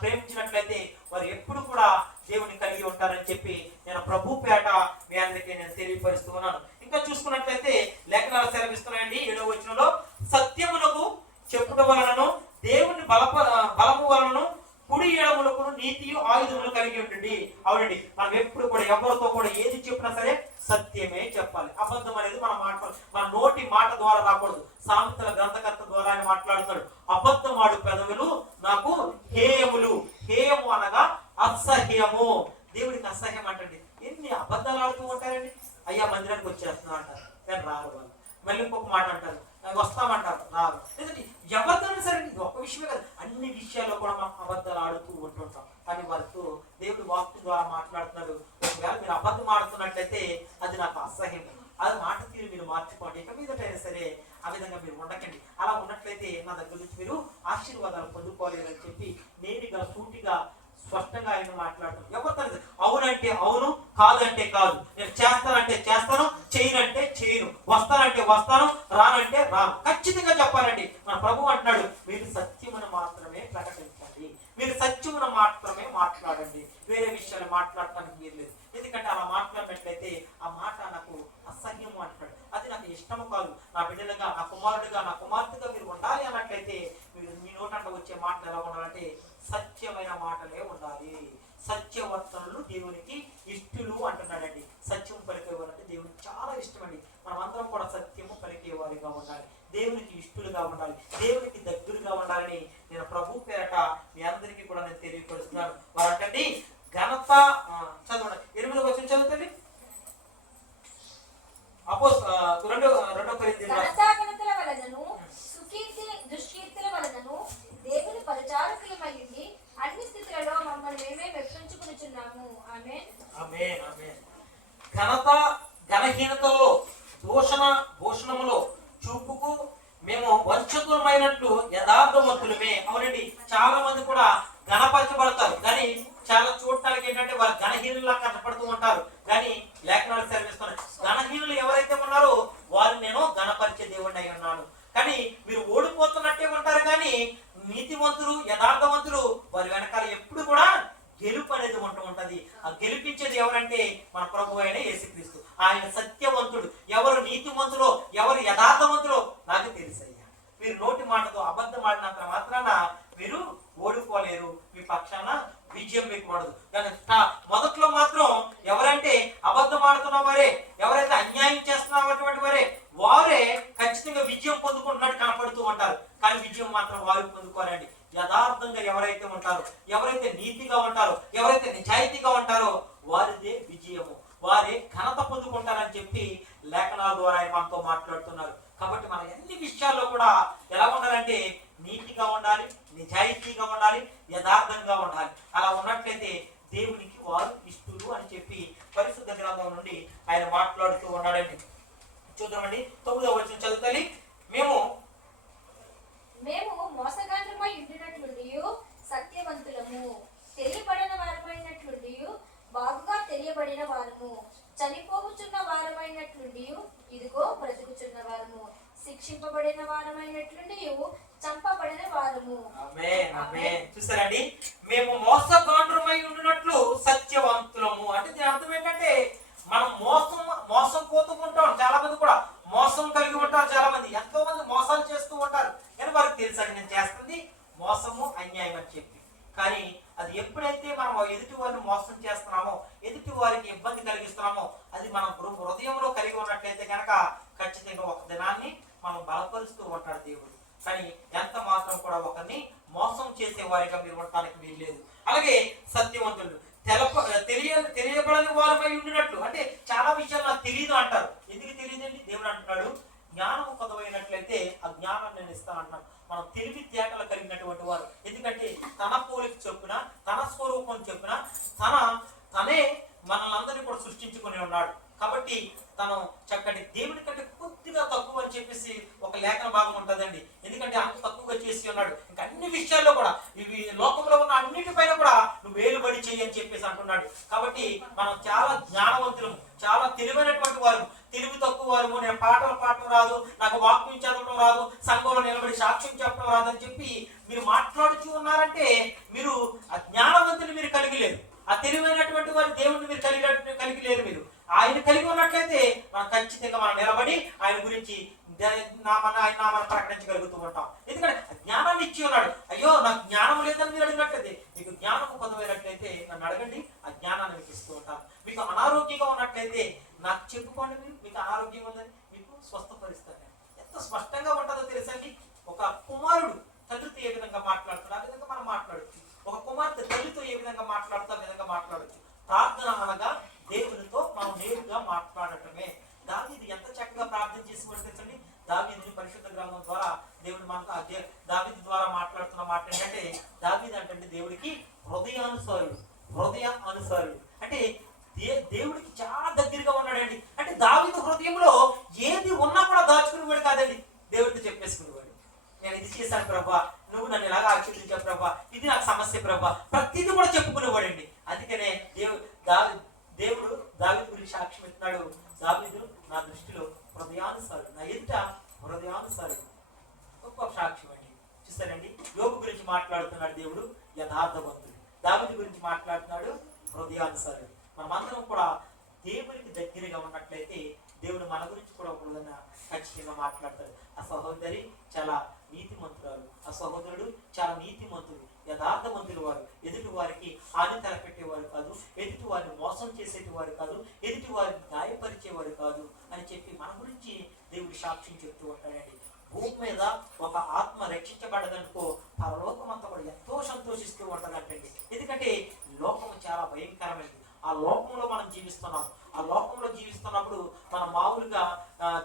ప్రేమించినట్లయితే వారు ఎప్పుడు కూడా దేవుని కలిగి ఉంటారని చెప్పి నేను ప్రభు పేట మీ అందరికీ నేను తెలియపరుస్తూ ఉన్నాను. ఇంకా చూసుకున్నట్లయితే లేఖనాలు సెలవిస్తున్నాయండి 7వ వచనంలో, సత్యమునకు చెప్పుట వలనను దేవుని బలము వలనను కుడి ఎడములకు నీతియు ఆయుధములు కలిగి ఉండండి. అవునండి, మనం ఎప్పుడు కూడా ఎవరితో కూడా ఏది చెప్పినా సరే సత్యమే చెప్పాలి. అబద్ధం అనేది మన నోటి మాట ద్వారా రాకూడదు. సామెతల గ్రంథకర్త ద్వారా ఆయన మాట్లాడుతాడు, అబద్ధమాడు పెదవులు నాకు హేయములు. హేయము అనగా అసహ్యము. దేవుడికి అసహ్యం అంటండి. ఎన్ని అబద్ధాలు ఆడుతూ ఉంటారండి. అయ్యా మందిరానికి వచ్చేస్తున్నా అంటారు కానీ రారు వాళ్ళు. మళ్ళీ ఇంకొక మాట అంటారు, వస్తామంటారు రారు. లేదంటే ఎవరితోనే సరే ఇది ఒక విషయమే కదా, అన్ని విషయాల్లో కూడా మనం అబద్ధాలు ఆడుతూ ఉంటుంటాం. కానీ వారితో దేవుడు వాక్యం ద్వారా మాట్లాడుతున్నాడు, ఒకవేళ మీరు అబద్ధం ఆడుతున్నట్లయితే అది నాకు అసహ్యం, అది మాట తీరు మీరు మార్చుకోండి, ఇక మీదటైనా సరే ఆ విధంగా మీరు ఉండకండి. అలా ఉన్నట్లయితే నా దగ్గర నుంచి మీరు ఆశీర్వాదాలు పొందుకోలేదని చెప్పి నేరుగా సూటిగా స్పష్టంగా ఆయన మాట్లాడటం. ఎవరు అవునంటే అవును, కాదంటే కాదు, నేను చేస్తానంటే చేస్తాను, చేయనంటే చేయను, వస్తానంటే వస్తాను, రానంటే రాను, ఖచ్చితంగా చెప్పాలండి. మన ప్రభు అంటున్నాడు, మీరు సత్యమును మాత్రమే ప్రకటించండి, మీరు సత్యమును మాత్రమే మాట్లాడండి, వేరే విషయాలు మాట్లాడటానికి మీరు లేదు. ఎందుకంటే అలా మాట్లాడినట్లయితే ఆ మాట నాకు అసహ్యము అంటున్నాడు, అది నాకు ఇష్టము కాదు. నా బిడ్డలుగా, నా కుమారుడిగా, నా కుమార్తెగా మీరు ఉండాలి అన్నట్లయితే మీరు మీ నోటంట వచ్చే మాటలు ఎలా ఉండాలంటే సత్యమైన మాటలే ఉండాలి. సత్యవర్తనులు దేవునికి ఇష్టలు అంటున్నాడండి. సత్యం పలికేవారంటే దేవునికి చాలా ఇష్టం అండి. మనమందరం కూడా సత్యము పలికేవారిగా ఉండాలి, దేవునికి ఇష్టలుగా ఉండాలి, దేవునికి దగ్గరగా ఉండాలని నేను ప్రభు పేరట మీ అందరికీ కూడా నేను తెలియపరుస్తున్నాను. వారంటండి ఘనత చదవండి, 8వ వచనం చదువుతండి. రెండో కొరింథీయుల దుష్కీర్తుల వలనను దేవుని పరిచారకులమయ్యుండి అన్ని స్థితులలో మమ్మల్ని మేమే మెప్పించుకొనుచున్నాము. ఆమేన్. ఆమేన్. ఆమేన్. ఘనత ఘనహీనతలో భూషణములో చూపుకు మేము వంచకులమైనట్లు యథార్థవంతులమే. అవునండి, చాలా మంది కూడా ఘనపరచబడతారు కానీ చాలా చూడటానికి ఏంటంటే వారు ఘనహీనులా కష్టపడుతూ ఉంటారు. కానీ లేఖనాలు సెలవిస్తున్నారు, ఘనహీనులు ఎవరైతే ఉన్నారో వారు నేను ఘనపరిచే దేవుడిని అయి ఉన్నాను. కానీ మీరు ఓడిపోతున్నట్టే ఉంటారు కానీ నీతివంతులు, యథార్థవంతులు వారి వెనకాల ఎప్పుడు కూడా గెలుపు అనేది ఉంటది. ఆ గెలిపించేది ఎవరంటే మన ప్రభు అయిన యేసుక్రీస్తు. ఆయన సత్యవంతుడు. ఎవరు నీతివంతులో, ఎవరు యథార్థవంతులో నాకు తెలుసయ్యా. మీరు నోటి మాటతో అబద్ధం ఆడినంత మాత్రాన మీరు ఓడిపోలేరు, మీ పక్షాన విజయం మీకు పడదు. కానీ మొదట్లో మాత్రం ఎవరంటే అబద్ధం ఆడుతున్న వారే, ఎవరైతే అన్యాయం చేస్తున్నటువంటి వారే ఖచ్చితంగా విజయం పొందుకుంటున్నట్టు కనపడుతూ ఉంటారు. కానీ విజయం మాత్రం వారు పొందుకోరండి. యథార్థంగా ఎవరైతే ఉంటారో, ఎవరైతే నీతిగా ఉంటారో, ఎవరైతే నిజాయితీగా ఉంటారో వారిదే విజయము, వారే ఘనత పొందుకుంటారని చెప్పి లేఖనాల ద్వారా ఆయన మనతో మాట్లాడుతున్నారు. కాబట్టి మన అన్ని విషయాల్లో కూడా ఎలా ఉండాలంటే నీతిగా ఉండాలి, నిజాయితీగా ఉండాలి, యథార్థంగా ఉండాలి. అలా ఉన్నట్లయితే దేవునికి వారు ఇష్టలు అని చెప్పి పరిశుద్ధ గ్రంథం నుండి ఆయన మాట్లాడుతూ ఉన్నాడండి. చూద్దామండి, 9వ వచనం చదువుతాలి. మేము మోసగాండ్రమై ఉండినట్లుండి సత్యవంతులము, తెలియబడిన వారమైనట్లుండి బాగుగా తెలియబడిన వారము, చనిపోవచ్చున్న వారమైనట్లుండి ఇదిగో బ్రతుకుచున్న వారము, శిక్షింపబడిన వారమైనట్లుండి చంపబడిన వారము. ఆమేన్. ఆమేన్. చూసారండి, మేము మోసగాండ్రమై ఉండినట్లు సత్యవంతులము అంటే దీని అర్థం ఏంటంటే మనం మోసం పోతూ ఉంటాం. చాలా మంది కూడా మోసం కలిగి ఉంటారు. చాలా మంది ఎంతో మంది మోసాలు చేస్తూ ఉంటారు కానీ వారికి తెలుసండి నేను చేస్తుంది మోసము, అన్యాయం అని చెప్పి. కానీ అది ఎప్పుడైతే మనం ఎదుటి వారిని మోసం చేస్తున్నామో, ఎదుటి వారికి ఇబ్బంది కలిగిస్తున్నామో అది మనం హృదయంలో కలిగి ఉన్నట్లయితే కనుక ఖచ్చితంగా ఒక దినాన్ని మనం బలపరుస్తూ ఉంటాడు దేవుడు. కానీ ఎంత మాత్రం కూడా ఒకరిని మోసం చేసే వారిగా మీరు ఉండటానికి వీల్లేదు. అలాగే సత్యవంతులు తెలియబడని వారిపై ఉండినట్లు అంటే చాలా విషయాలు నాకు తెలియదు అంటారు. ఎందుకు తెలియదండి? దేవుడు అంటున్నాడు జ్ఞానం కొదవైనట్లయితే ఆ జ్ఞానం నేను ఇస్తాను అంటున్నాను. మనం తెలివితేటలు కలిగినటువంటి వారు, ఎందుకంటే తన పోలిక చొప్పున, తన స్వరూపం చొప్పున తనే మనల్ని అందరినీ కూడా సృష్టించుకుని ఉన్నాడు. కాబట్టి తను చక్కటి దేవుడి కంటే కొద్దిగా తక్కువ అని చెప్పేసి ఒక లేఖన భాగం ఉంటుందండి. ఎందుకంటే అంత తక్కువగా చేసి ఉన్నాడు. ఇంకా అన్ని విషయాల్లో కూడా ఇవి లోకంలో ఉన్న అన్నిటిపైన కూడా నువ్వు వేలుబడి చెయ్యి అని చెప్పేసి అంటున్నాడు. కాబట్టి మనం చాలా జ్ఞానవంతులము, చాలా తెలివైనటువంటి వారు. తెలివి తక్కువ వారు, నేను పాటలు పాడటం రాదు, నాకు వాక్యం చదవడం రాదు, సంఘంలో నిలబడి సాక్ష్యం చెప్పడం రాదు అని చెప్పి మీరు మాట్లాడుతూ ఉన్నారంటే మీరు ఆ జ్ఞానవంతులు మీరు కలిగి లేరు. ఆ తెలివైనటువంటి వారు దేవుడిని మీరు కలిగి లేరు. మీరు ఆయన కలిగి ఉన్నట్లయితే మనం ఖచ్చితంగా మనం నిలబడి ఆయన గురించి నామాన్ని ప్రకటించగలుగుతూ ఉంటాం. ఎందుకంటే జ్ఞానాన్ని ఇచ్చి ఉన్నాడు. అయ్యో నాకు జ్ఞానం లేదని మీరు అడిగినట్లయితే, మీకు జ్ఞానం పొందమైనట్లయితే నన్ను అడగండి, ఆ జ్ఞానాన్ని మీకు ఇస్తూ ఉంటాను. మీకు అనారోగ్యంగా ఉన్నట్లయితే నాకు చెప్పుకోండి, మీకు అనారోగ్యం ఉందని మీకు స్వస్థపరుస్తాను. ఎంత స్పష్టంగా ఉంటుందో తెలుసండి. ఒక కుమారుడు తండ్రితో ఏ విధంగా మాట్లాడుతాడు ఆ విధంగా మనం మాట్లాడచ్చు. ఒక కుమార్తె తల్లితో ఏ విధంగా మాట్లాడుతూ ఆ విధంగా మాట్లాడచ్చు. ప్రార్థన అనగా దేవునితో మనం నేరుగా మాట్లాడటమే. దావీదు ఎంత చక్కగా ప్రార్థన చేసి తెలుసండి. దావీదుని పరిశుద్ధ గ్రంథం ద్వారా దేవుడు మనకు దావీదు ద్వారా మాట్లాడుతున్న మాట ఏంటంటే, దావీదు అంటే దేవుడికి హృదయానుసారుడు. అంటే దేవుడికి చాలా దగ్గరగా ఉన్నాడండి. అంటే దావీదు హృదయంలో ఏది ఉన్నా కూడా దాచుకునేవాడు కాదండి, దేవుడితో చెప్పేసుకునేవాడు. నేను ఇది చేశాను ప్రభా, నువ్వు నన్ను ఇలాగా ఆశీర్వదించావు ప్రభా, ఇది నాకు సమస్య ప్రభా, ప్రతిదీ కూడా చెప్పుకునేవాడండి. అందుకనే దేవుడు దావీదు గురించి సాక్ష్యం ఇస్తున్నాడు. దావీదు నా దృష్టిలో హృదయానుసారుడు, నా ఎదుట హృదయానుసారుడు. గొప్ప సాక్ష్యం అండి. చూస్తారండి, యోబు గురించి మాట్లాడుతున్నాడు దేవుడు యథార్థవంతుడు, దావీదు గురించి మాట్లాడుతున్నాడు హృదయానుసారుడు. మనమందరం కూడా దేవునికి దగ్గరగా ఉన్నట్లయితే దేవుడు మన గురించి కూడా ఒక ఖచ్చితంగా మాట్లాడతాడు. ఆ సహోదరి చాలా నీతిమంతురాలు, ఆ సహోదరుడు చాలా నీతిమంతుడు, యథార్థవంతులు వారు. ఎదుటి వారికి హాని తలపెట్టేవారు కాదు, ఎదుటి వారిని మోసం చేసేటి వారు కాదు, ఎదుటి వారిని గాయపరిచేవారు కాదు అని చెప్పి మన గురించి దేవుడు సాక్ష్యం చెప్తూ ఉంటాడండి. భూమి మీద ఒక ఆత్మ రక్షించబడ్డదనుకో పరలోకం అంతా కూడా ఎంతో సంతోషిస్తూ ఉంటుందంటండి. ఎందుకంటే లోకం చాలా భయంకరమైనది. ఆ లోకంలో మనం జీవిస్తున్నాం. ఆ లోకంలో జీవిస్తున్నప్పుడు మనం మామూలుగా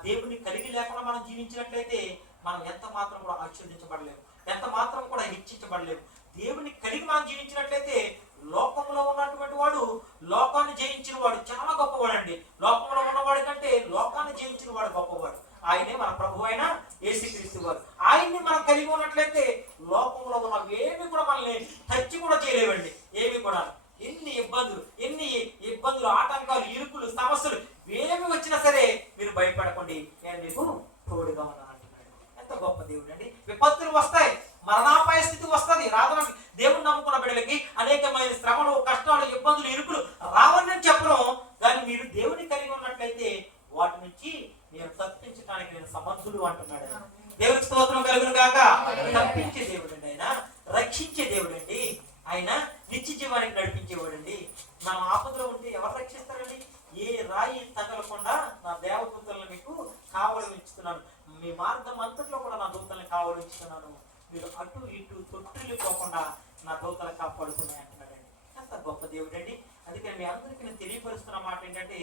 దేవుడిని కలిగి లేకుండా మనం జీవించినట్లయితే మనం ఎంత మాత్రం కూడా ఆశీర్వదించబడలేము, ఎంత మాత్రం కూడా హెచ్చించబడలేము. దేవుని కలిగి మనం జీవించినట్లయితే లోకంలో ఉన్నటువంటి వాడు, లోకాన్ని జయించిన వాడు చాలా గొప్పవాడు అండి. లోకంలో ఉన్నవాడి కంటే లోకాన్ని జయించిన వాడు గొప్పవాడు. ఆయనే మన ప్రభు అయిన యేసుక్రీస్తు వారు. ఆయన్ని మనం కలిగి ఉన్నట్లయితే లోకంలో ఉన్నవేమి కూడా మనల్ని టచ్ కూడా చేయలేవండి. ఏమి కూడా ఎన్ని ఇబ్బందులు, ఆటంకాలు, ఇరుకులు, సమస్యలు ఏమి వచ్చినా సరే మీరు భయపడకండి, నేను మీకు తోడుగా ఉన్నాను అంటున్నాడు. ఎంత గొప్ప దేవుడు అండి. విపత్తులు వస్తాయి, మరణాపాయ స్థితి వస్తుంది, రాదనండి. దేవుడు నమ్ముకున్న బిడ్డలకి అనేకమైన శ్రమలు, కష్టాలు, ఇబ్బందులు, ఇరుకులు రావని నేను చెప్పను. కానీ మీరు దేవుని కలిగి ఉన్నట్లయితే వాటి నుంచి నేను తప్పించడానికి నేను సమర్థుడు అంటున్నాడు. దేవుడికి స్తోత్రం కలుగును గాక. తప్పించే దేవుడు అండి ఆయన, రక్షించే దేవుడు అండి ఆయన, నిత్య జీవానికి నడిపించేవాడండి. మనం ఆపదలో ఉంటే ఎవరు రక్షిస్తారండి? ఏ రాయి తగలకుండా నా దేవదూతలను మీకు కావలి ఉంచుతున్నాను, మీ మార్గం అంతట్లో కూడా నా దూతలను కావలి ఉంచుతున్నాను, మీరు అటు ఇటు తొట్టిల్లిపోకుండా నా దూతలు కాపాడుతున్నాయి అంటున్నాడండి. ఎంత గొప్ప దేవుడు అండి. అందుకని మీ అందరికీ నేను తెలియపరుస్తున్న మాట ఏంటంటే,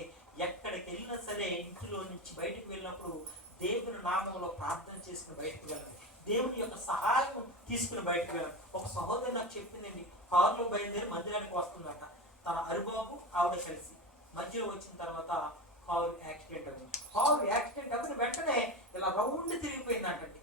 ఎక్కడికి వెళ్ళినా సరే ఇంటిలో నుంచి బయటకు వెళ్ళినప్పుడు దేవుని నామంలో ప్రార్థన చేసుకుని బయటకు వెళ్ళండి, దేవుని యొక్క సహాయం తీసుకుని బయటకు వెళ్ళండి. ఒక సహోదరు నాకు చెప్పిందండి, కారులో బయలుదేరి మందిరానికి వస్తుందట, తన అరుబాబు ఆవిడ కలిసి మధ్యలో వచ్చిన తర్వాత కారు యాక్సిడెంట్ అవ్వని వెంటనే ఇలా రౌండ్ తిరిగిపోయిందంటండి.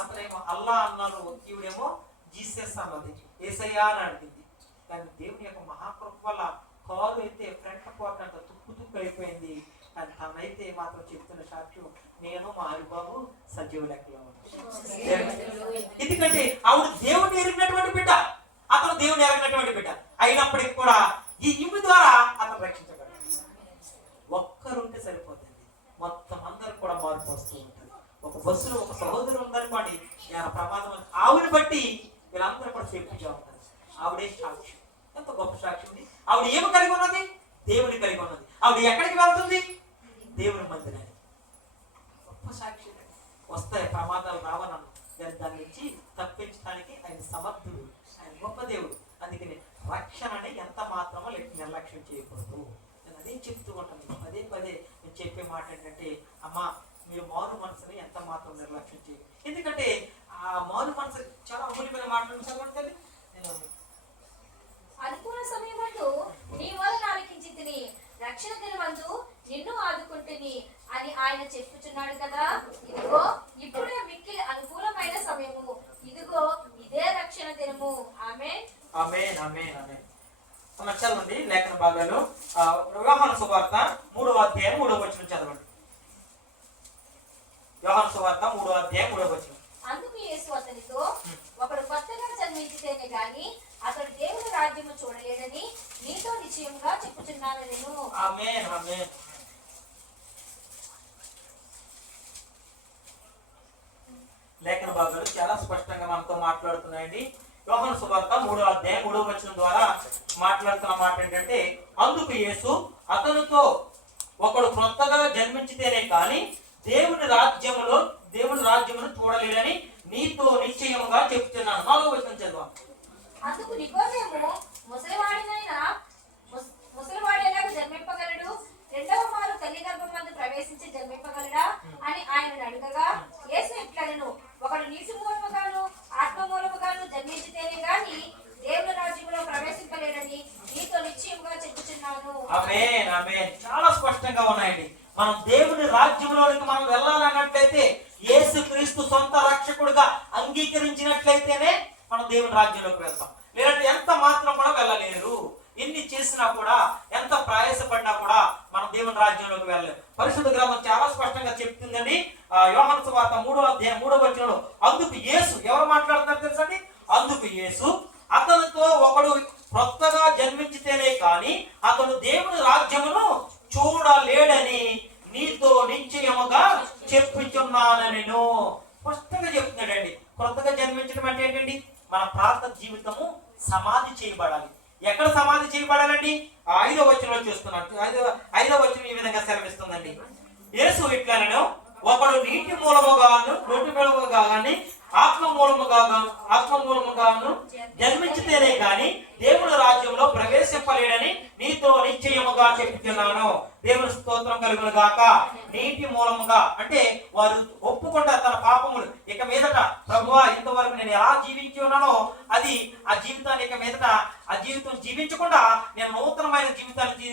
అతనేమో అల్లా అన్నారు, ఈవిడేమో జీసస్ అన్నది, ఏసయ్యా అని అడిగింది. కానీ దేవుని యొక్క మహాకృప వల్ల కారు అయితే ఫ్రంట్ పార్ట్ అంతా తుక్కు అయిపోయింది. కానీ తనైతే మాత్రం చెప్తున్న సాక్ష్యం, నేను మా హరిబాబు సజీవ లెక్కలో ఉన్నాను. ఎందుకంటే ఆవిడ దేవుని ఎరిగినటువంటి బిడ్డ, అతను దేవుని ఎరిగినటువంటి బిడ్డ అయినప్పటికీ కూడా ఈ ఇవి ద్వారా అతను రక్షించబడ్డాడు. ఒక్కరుంటే సరిపోతుంది, మొత్తం అందరు కూడా మార్పు వస్తూ ఉంటుంది. ఒక బస్సులో ఒక సహోదరు ఉందనుకోండి, ప్రమాదం ఆవిడ బట్టి వీళ్ళందరూ కూడా సేఫ్టీగా ఉంటారు. ఆవిడే సాక్షి. ఎంత గొప్ప సాక్షి ఉంది. ఆవిడ ఏమి కలిగి ఉన్నది? దేవుని కలిగి ఉన్నది. ఆవిడ ఎక్కడికి వెళ్తుంది? దేవుని మందిరానికి. గొప్ప సాక్షి. వస్తాయి ప్రమాదాలు రావనను, దాని నుంచి తప్పించడానికి ఆయన సమర్థుడు, ఆయన గొప్ప దేవుడు. అందుకని రక్షణని ఎంత మాత్రమో నిర్లక్ష్యం చేయకూడదు. నేను అదే చెప్తూ ఉంటాను, పదే నేను చెప్పే మాట ఏంటంటే, అమ్మా మీరు మారు మనసుని ఎంత మాత్రం నిర్లక్ష్యం చేయదు. ఎందుకంటే ఆ మారు మనసు చాలా అమూల్యమైన మాటలు చదవండి. అనుకున్న సమయమందు నీ వలన ఆలకించితిని, రక్షణ దినమందు నిన్ను ఆదుకుంటుని అని ఆయన చెప్పుచున్నాడు కదా. ఇదిగో ఇప్పుడే మిక్కిలి అనుకూలమైన సమయము, ఇదిగో ఇదే రక్షణ దినము. ఆమేన్. ఆమేన్ ఆమేన్ ఆమేన్. చదవండి లేఖన భాగాలు. యోహాను సువార్త 3వ అధ్యాయం 3వ వచనం చదవండి. యోహాను సువార్త 3వ అధ్యాయం 3వ వచనం. అందుకు యేసు అతనితో, ఒకడు కొత్తగా జన్మించితేనే గాని అతడు దేవుని రాజ్యము చూడలేదని నీతో నిశ్చయముగా చెప్పుచున్నాను నేను. ఆమేన్, ఆమేన్. లేఖన భాగాలు చాలా స్పష్టంగా మనతో మాట్లాడుతున్నాయండి. యోహాను సువార్త 3వ అధ్యాయం 3వ వచనం ద్వారా మాట్లాడుతున్న మాట ఏంటంటే, అందుకు యేసు అతనితో, ఒకడు కొత్తగా జన్మించితేనే కానీ దేవుని రాజ్యమును చూడలేడని నీతో నిశ్చయముగా చెప్తున్నాను. 4వ వచనం చదువు. అందుకు నికోదేము, ముసలివాడేలాగా జన్మింపగలడు? రెండవ మారు తల్లి గర్భమందు ప్రవేశించి జన్మింపగలడా అని ఆయనను అడగగా, యేసు ఇట్లనెను, ఒకడు నీటి మూలముగాను ఆత్మ మూలముగాను జన్మించితేనే గాని దేవుని రాజ్యములో ప్రవేశింపలేడని నీతో నిశ్చయముగా చెప్పుచున్నాను. ఆమేన్, ఆమేన్. చాలా స్పష్టంగా ఉన్నాయండి. మనం దేవుని రాజ్యంలోనికి మనం వెళ్ళాలన్నట్లయితే, యేసుక్రీస్తు సొంత రక్షకుడిగా అంగీకరించినట్లయితేనే మనం దేవుని రాజ్యంలోకి వెళ్తాం. లేదంటే ఎంత మాత్రం కూడా వెళ్ళలేరు. ఎన్ని చేసినా కూడా, ఎంత ప్రయాసపడినా కూడా మనం దేవుని రాజ్యంలోకి వెళ్ళలేము. పరిశుద్ధ గ్రంథం చాలా స్పష్టంగా చెప్తుందండి. యోహాను సువార్త 3వ అధ్యాయం 3వ వచనంలో, అందుకు యేసు, ఎవరు మాట్లాడుతున్నారు తెలుసండి? అందుకు యేసు అతనితో, ఒకడు కొత్తగా జన్మించితేనే కానీ అతను దేవుని రాజ్యమును చూడలేడని నీతో నిశ్చయముగా చెప్పుచున్నాను నేను. స్పష్టంగా చెప్తున్నాడండి. కొత్తగా జన్మించడం అంటే ఏంటండి? మన ప్రార్థన జీవితము సమాధి చేయబడాలి. ఎక్కడ సమాధి చేయబడాలండి? 5వ వచనంలో చూస్తున్నాడు. 5వ వచనం ఈ విధంగా సెలవిస్తుందండి. యేసు ఇట్లనెను, ఒకడు నీటి మూలముగా గాని ఆత్మ మూలముగాను జన్మించితేనే కానీ దేవుని రాజ్యంలో ప్రవేశింపలేడని నీతో నిశ్చయముగా చెప్తున్నాను. దేవుని స్తోత్రం కలుగును గాక. నీటి మూలముగా అంటే వారు ఒప్పుకుంటారు తన పాపములు. ఇక మీదట ప్రభువా, ఇంతవరకు నేను ఎలా జీవించి ఉన్నానో అది ఆ జీవితాన్ని ఇక మీదట ఆ జీవితం జీవించకుండా నేను నూతనమైన జీవితాన్ని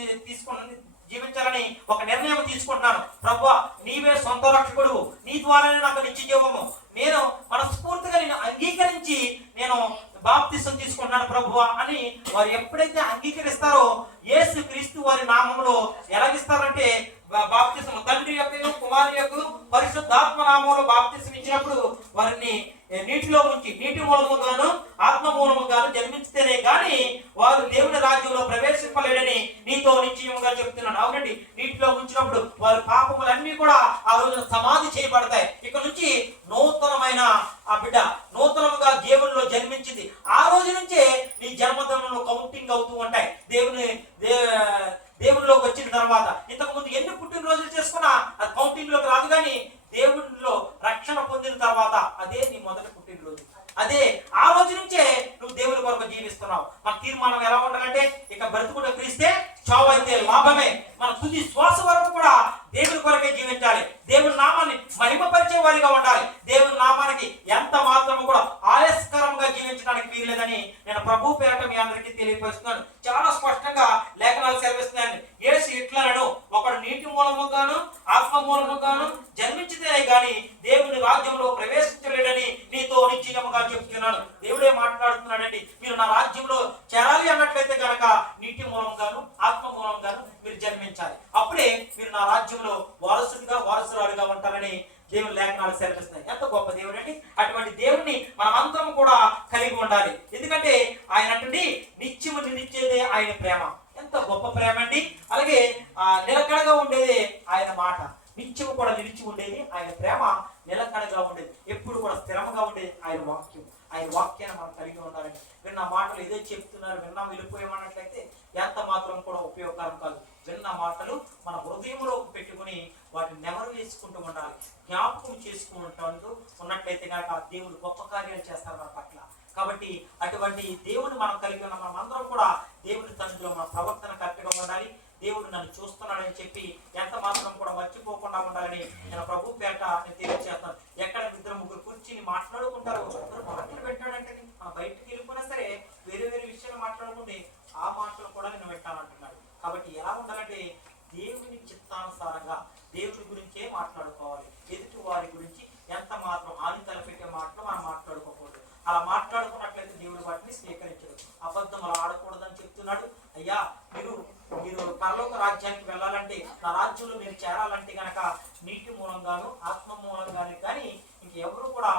జీవించాలని ఒక నిర్ణయం తీసుకుంటున్నాను. ప్రభువా, నీవే సొంత రక్షకుడు, నీ ద్వారానే నాకు నిత్య జీవము, నేను మనస్ఫూర్తిగా నేను అంగీకరించి నేను బాప్తిసం తీసుకుంటున్నాను ప్రభువా అని వారు ఎప్పుడైతే అంగీకరిస్తారో, యేసు క్రీస్తు వారి నామంలో ఎలాగిస్తారంటే బాప్తిసం, తండ్రి యొక్క కుమారు యొక్క పరిశుద్ధాత్మ నామంలో బాప్తిసం ఇచ్చినప్పుడు వారిని నీటిలో ఉంచి, నీటి మూలముగాను ఆత్మ మూలముగాను జన్మించితేనే గాని వారు దేవుని రాజ్యంలో ప్రవేశింపలేడని నీతో నిశ్చయముగా చెప్తున్నాను. అవునండి, నీటిలో ఉంచినప్పుడు వారి పాపములన్నీ కూడా ఆ రోజున సమాధి చేయబడతాయి. ఇక నుంచి నూతనమైన ఆ బిడ్డ నూతనముగా దేవునిలో జన్మించింది. ఆ రోజు నుంచే నీ జన్మదినంలో కౌంటింగ్ అవుతూ ఉంటాయి. దేవునిలోకి వచ్చిన తర్వాత ఇంతకు ముందు ఎన్ని పుట్టినరోజులు చేసుకున్నా అది కౌంటింగ్ లోకి రాదు. కానీ దేవునిలో రక్షణ పొందిన తర్వాత అదే నీ మొదటి పుట్టినరోజు. అదే ఆ రోజు నుంచే నువ్వు దేవుని కొరకు జీవిస్తున్నావు. మన తీర్మానం ఎలా ఉండాలంటే, ఇక బ్రతుకుట క్రీస్తే, చావు అయితే లాభమే. మన తుది శ్వాస వరకు కూడా దేవుని కొరకే జీవించాలి. దేవుని నామాన్ని మహిమపరిచే వారిగా ఉండాలి. దేవుని నామానికి ఎంత మాత్రము కూడా ఆయాస్కరంగా జీవించడానికి వీల్లేదని నేను ప్రభు పేరట మీ అందరికీ తెలియపరుస్తున్నాను. చాలా స్పష్టంగా లేఖనాలు సెలవిస్తున్నాను. యేసు ఇట్లనెను, ఒకడు నీటి మూలముగాను ఆత్మ మూలముగాను జన్మించితేనే గాని దేవుని రాజ్యంలో ప్రవేశించలేడని నీతో నిశ్చయముగా చెప్తున్నాను. దేవుడే మాట్లాడుతున్నాడండి. మీరు నా రాజ్యంలో చేరాలి అన్నట్లయితే కనుక నీటి మూలంగాను ఆత్మ మూలంగాను మీరు జన్మించాలి. అప్పుడే మీరు నా రాజ్యంలో వారసురాలుగా ఉంటారని దేవుని లేఖనాలు సెలవిస్తున్నాయి. ఎంత గొప్ప దేవుడు అండి! అటువంటి దేవుణ్ణి మనమందరం కూడా కలిగి ఉండాలి. ఎందుకంటే ఆయన అంటే నిత్యము నిలిచేదే ఆయన ప్రేమ. ఎంత గొప్ప ప్రేమ అండి! అలాగే నిలకడగా ఉండేదే ఆయన మాట. నిత్యము కూడా నిలిచి ఉండేది ఆయన ప్రేమ. నిలకడగా ఉండేది, ఎప్పుడు కూడా స్థిరంగా ఉండేది ఆయన వాక్యం. ఆయన వాక్యాన్ని మనం కలిగి ఉండాలండి. విన్న మాటలు ఏదో చెప్తున్నారు, విన్నా వెళ్ళిపోయామన్నట్లయితే ఎంత మాత్రం కూడా ఉపయోగకరం కాదు. విన్న మాటలు మన హృదయంలోకి పెట్టుకుని వాటిని నెమరు వేసుకుంటూ ఉండాలి, జ్ఞాపకం చేసుకుంటూ ఉన్నట్లయితే కనుక దేవుడు గొప్ప కార్యాలు చేస్తారు మన పట్ల. కాబట్టి అటువంటి దేవుని మనం కలిగి ఉన్న మనం అందరం కూడా దేవుని తండ్రిలో మన ప్రవర్తన కరెక్ట్గా ఉండాలి. దేవుడు నన్ను చూస్తున్నాడని చెప్పి ఎంత మాత్రం కూడా మర్చిపోకుండా ఉండాలని నేను ప్రభు పేట తెలియజేస్తాను. ఎక్కడ ఇద్దరు ముగ్గురు కూర్చుని మాట్లాడుకుంటారు, మాటలు పెట్టాడంటే మనం బయటకు వెళ్ళిపోయినా సరే వేరే వేరే విషయాలు మాట్లాడుకుంటే ఆ మాటలు కూడా నేను పెట్టానంటున్నాడు. కాబట్టి ఎలా ఉండాలంటే దేవుని చిత్తానుసారంగా దేవుని గురించే మాట్లాడుకోవాలి. ఎదుటి వారి గురించి ఎంత మాత్రం ఆని తలపెట్టే మాటలు మనం మాట్లాడుకోకూడదు. అలా మాట్లాడుకున్నట్లయితే దేవుడు వాటిని స్వీకరించడు. అబద్ధం అలా ఆడకూడదని చెప్తున్నాడు. అయ్యా మీరు మీరు పరలోక రాజ్యానికి వెళ్ళాలంటే, నా రాజ్యంలో మీరు చేరాలంటే కనుక నీటి మూలంగాను ఆత్మ మూలంగాను కానీ ఇంకెవరు కూడా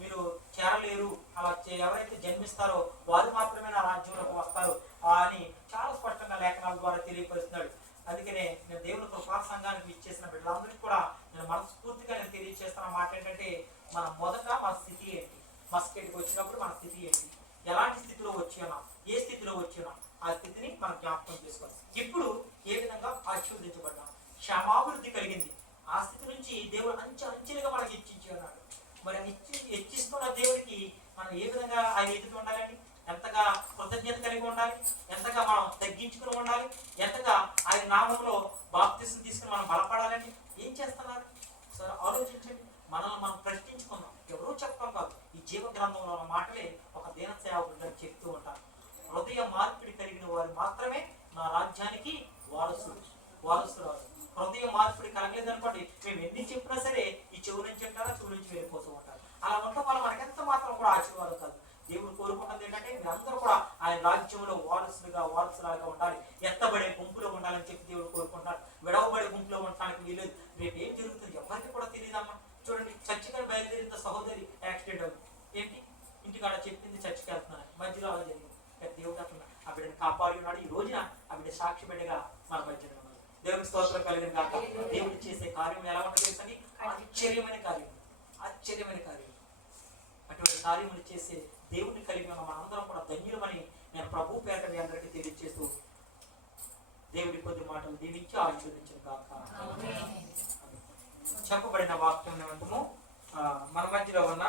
మీరు చేరలేరు. అలా ఎవరైతే జన్మిస్తారో వారు మాత్రమే నా రాజ్యంలోకి వస్తారు అని చాలా స్పష్టంగా లేఖనాల ద్వారా తెలియపరుస్తున్నాడు. అందుకనే నేను దేవుని కృపా సంఘానికి ఇచ్చేసిన బిడ్డలందరికీ కూడా నేను మనస్ఫూర్తిగా నేను తెలియజేస్తున్న మాట ఏంటంటే, మన మొదట మన స్థితి ఏంటి, మస్కెట్కి వచ్చినప్పుడు మన స్థితి ఏంటి, ఎలాంటి స్థితిలో వచ్చి ఉన్నాం, ఏ స్థితిలో వచ్చి ఉన్నాం, ఆ స్థితిని మనం జ్ఞాపకం చేసుకోవాలి. ఇప్పుడు ఏ విధంగా ఆశీర్వదించబడ్డాం, క్షమాభివృద్ధి కలిగింది, ఆ స్థితి నుంచి దేవుడు అంచెలుగా మనకి హెచ్చించి ఉన్నాడు. మరి హెచ్చిస్తున్న దేవుడికి మనం ఏ విధంగా ఆయన ఎదుటి ఉండాలండి, ఎంతగా కృతజ్ఞత కలిగి ఉండాలి, ఎంతగా మనం తగ్గించుకుని ఉండాలి, ఎంతగా ఆయన నామంలో బాప్తిసం తీసుకుని మనం బలపడాలండి. ఏం చేస్తున్నారు సరే ఆలోచించండి. మనల్ని మనం ప్రశ్నించుకుందాం. ఎవరూ చెప్పడం కాదు, ఈ జీవ గ్రంథంలో ఉన్న మాటలే ఒక దీన సేవకుడు చెప్తూ ఉంటారు. హృదయ మార్పిడి కలిగిన వారు మాత్రమే నా రాజ్యానికి వారసురాలు. హృదయ మార్పిడి కలగలేదు అనుకోండి, మేము ఎన్ని చెప్పినా సరే ఈ చెవు నుంచి చెప్తారా, చెవు నుంచి వెళ్ళిపోతూ ఉంటారు. అలా ఉండటం వల్ల మనకి ఎంత మాత్రం కూడా ఆశీర్వాదం కాదు. దేవుడు కోరుకున్నది ఏంటంటే మీరందరూ కూడా ఆయన రాజ్యంలో వారసులుగా ఉండాలి, ఎత్తబడే గుంపులో ఉండాలని చెప్పి దేవుడు కోరుకుంటున్నాడు. విడవబడే గుంపులో ఉండటానికి వీలేదు. రేపు ఏం జరుగుతుంది ఎవరికి కూడా తెలియదమ్మా. చూడండి, చర్చికి బయలుదేరిన సహోదరి యాక్సిడెంట్ అవుతుంది. ఏంటి, ఇంటికాడ చెప్పింది చర్చికి వెళ్తున్నాను, మధ్యలో అలా జరిగింది. దేవుడు అట్లా ఆ బిడ్డని కాపాడి ఉన్నాడు. ఈ రోజున ఆ బిడ్డ సాక్షి బిడ్డగా మన మధ్యలో ఉన్నాడు. దేవునికి స్తోత్రం కలిగిన కాక. దేవుడు చేసే కార్యం ఎలా ఉంటుందో తెలుసండి, ఆశ్చర్యమైన కార్యం. అటువంటి కార్యములు చేసే దేవుడిని కలిగి ఉన్న మనందరం కూడా ధన్యులమని నేను ప్రభు పేట మీ అందరికీ తెలియజేస్తూ దేవుడి కొద్ది మాటలు దీవించి ఆశీర్వదించిన కాక. చెప్పబడిన వాక్యం నిమిత్తము మన మధ్యలో ఉన్న